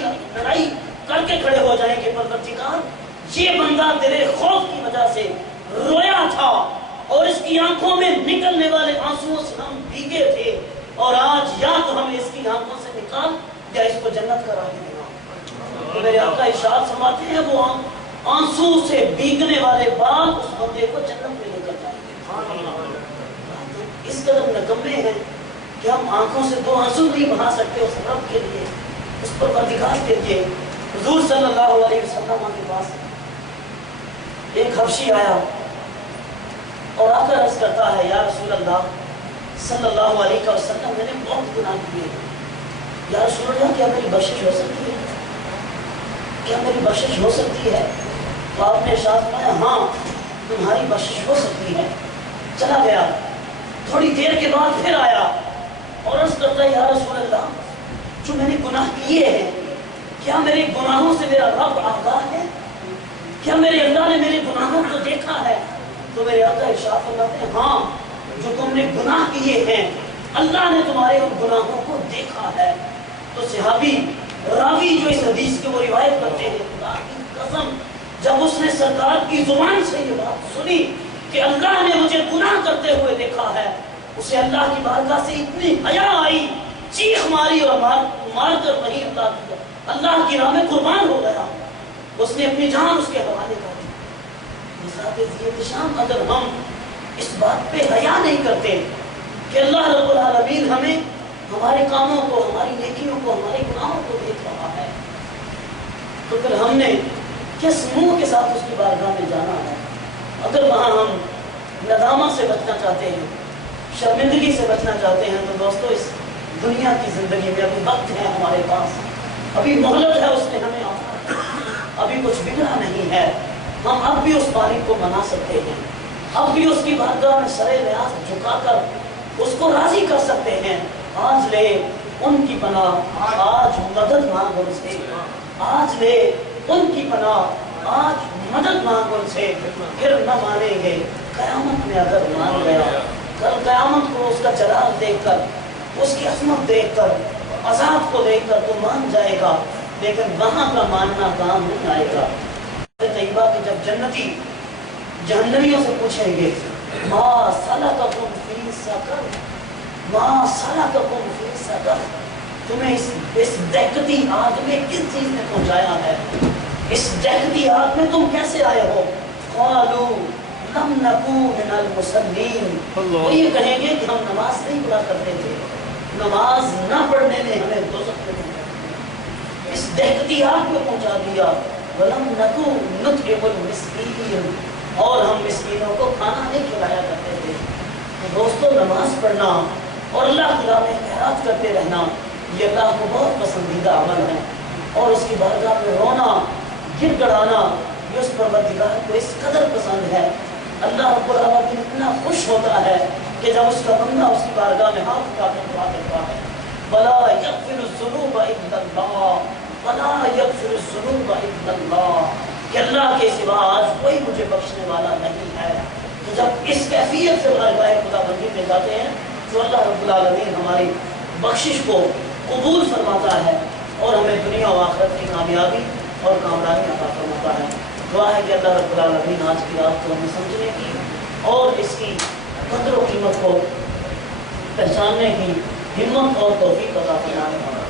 کر کے کھڑے ہو جائیں گے، پروردگار یہ بندہ تیرے خوف کی وجہ سے رویا تھا اور اس کی آنکھوں میں نکلنے والے آنسوؤں سے ہم بھیگے تھے، اور آج یا تو ہمیں اس کی آنکھوں سے نکال یا اس کو جنت کا راہ دینا۔ تو میرے آقا ارشاد فرماتے ہیں وہ آنسو سے بھیگنے والے بال اس بندے کو جنت میں لے کر جائیں گے۔ اس قدر نکمے ہیں کہ ہم آنکھوں سے دو آنسو نہیں بہا سکتے اس رب کے لیے، اس پروردگار کے لیے۔ حضور صلی اللہ علیہ وسلم کے پاس ایک حبشی آیا اور آ کر عرض کرتا ہے، یا رسول اللہ صلی اللہ علیہ وسلم میں نے بہت گناہ کیے، یا رسول اللہ کیا میری بخشش ہو سکتی ہے، کیا میری بخشش ہو سکتی ہے؟ تو آپ نے ارشاد فرمایا ہاں تمہاری بخشش ہو سکتی ہے۔ چلا گیا، تھوڑی دیر کے بعد پھر آیا اور عرض کرتا ہے، یا رسول اللہ جو میں نے گناہ کیے ہیں کیا میرے گناہوں سے میرا رب آگاہ ہے، کیا میرے اللہ نے میرے گناہوں کو دیکھا ہے؟ تو میرے آقا ارشاد فرماتے ہیں ہاں جو تم نے گناہ کیے ہیں اللہ نے تمہارے ان گناہوں کو دیکھا ہے۔ تو صحابی راوی جو اس حدیث کے وہ روایت کرتے ہیں، خدا کی قسم جب اس نے سرکار کی زبان سے یہ بات سنی کہ اللہ نے مجھے گناہ کرتے ہوئے دیکھا ہے، اسے اللہ کی بارگاہ سے اتنی حیا آئی، چیخ ماری اور مار کر وہیں اللہ کی راہ میں قربان ہو گیا، اس نے اپنی جان اس کے حوالے کر دی۔ حضرات ذی احتشام، اگر ہم اس بات پہ حیا نہیں کرتے کہ اللہ رب العالمین ہمیں ہمارے کاموں کو، ہماری نیکیوں کو، ہمارے گناہوں کو دیکھ رہا ہے، تو پھر ہم نے کس منہ کے ساتھ اس کی بارگاہ میں جانا ہے؟ اگر وہاں ہم ندامت سے بچنا چاہتے ہیں، شرمندگی سے بچنا چاہتے ہیں، تو دوستو اس دنیا کی زندگی میں ابھی وقت ہے ہمارے پاس، ابھی مہلت ہے اس نے ہمیں آفر، ابھی کچھ بگڑا نہیں ہے، ہم اب بھی اس پانی کو منا سکتے ہیں، اب بھی اس کی بارگاہ میں سر نیاز جھکا کر اس کو راضی کر سکتے ہیں۔ آج لے ان کی پناہ، آج مدد مانگ ان سے، آج لے ان کی پناہ، آج مدد مانگ ان سے، پھر نہ مانیں گے قیامت میں اگر مان گیا، کل قیامت کو اس کا جلال دیکھ کر، اس کی عظمت دیکھ کر، عذاب کو دیکھ کر تو مان جائے گا، لیکن وہاں کا ماننا کام نہیں آئے گا۔ طیبہ کہ جب جنتی جہنمیوں سے پوچھیں گے ما سلککم فی سقر، ما سلککم فی سقر، تمہیں اس دہکتی آگ میں کس چیز نے پہنچایا ہے، اس دہکتی آگ میں تم کیسے آئے ہو؟ قالوا لم نکو من المصلین، وہ یہ کہیں گے کہ ہم نماز نہیں پڑھا کرتے تھے، نماز نہ پڑھنے نے ہمیں دوزخ میں پہنچایا، اس دہکتی آگ میں پہنچا دیا۔ وَلَمْ نَكُ نُطْعِمُ الْمِسْكِينَ، اور ہم مسکینوں کو کھانا نہیں کھلایا کرتے تھے۔ تو دوستو نماز پڑھنا اور اللہ کی راہ میں خیرات کرتے رہنا یہ اللہ کو بہت پسندیدہ عمل ہے، اور اس کی بارگاہ میں رونا، گر گڑانا یہ اس پروردگار کو اس قدر پسند ہے۔ اللہ رب العالمین اتنا خوش ہوتا ہے کہ جب اس کا بندہ اس کی بارگاہ میں ہاتھ اٹھا کر دعا کرتا ہے، ولا یغفر الذنوب الا اللہ ولا یغفر الذنوب الا اللہ، کہ اللہ کے سوا آج کوئی مجھے بخشنے والا نہیں ہے۔ تو جب اس کیفیت سے بارگاہ خدا بندی میں جاتے ہیں تو اللہ رب العالمین ہماری بخشش کو قبول فرماتا ہے اور ہمیں دنیا و آخرت کی کامیابی اور کامرانی عطا فرماتا ہے۔ دعا ہے کہ اللہ رب العالمین آج کی رات کو ہمیں سمجھنے کی اور اس کی قدر و قیمت کو پہچاننے کی ہمت اور توفیق عطا فرمائے۔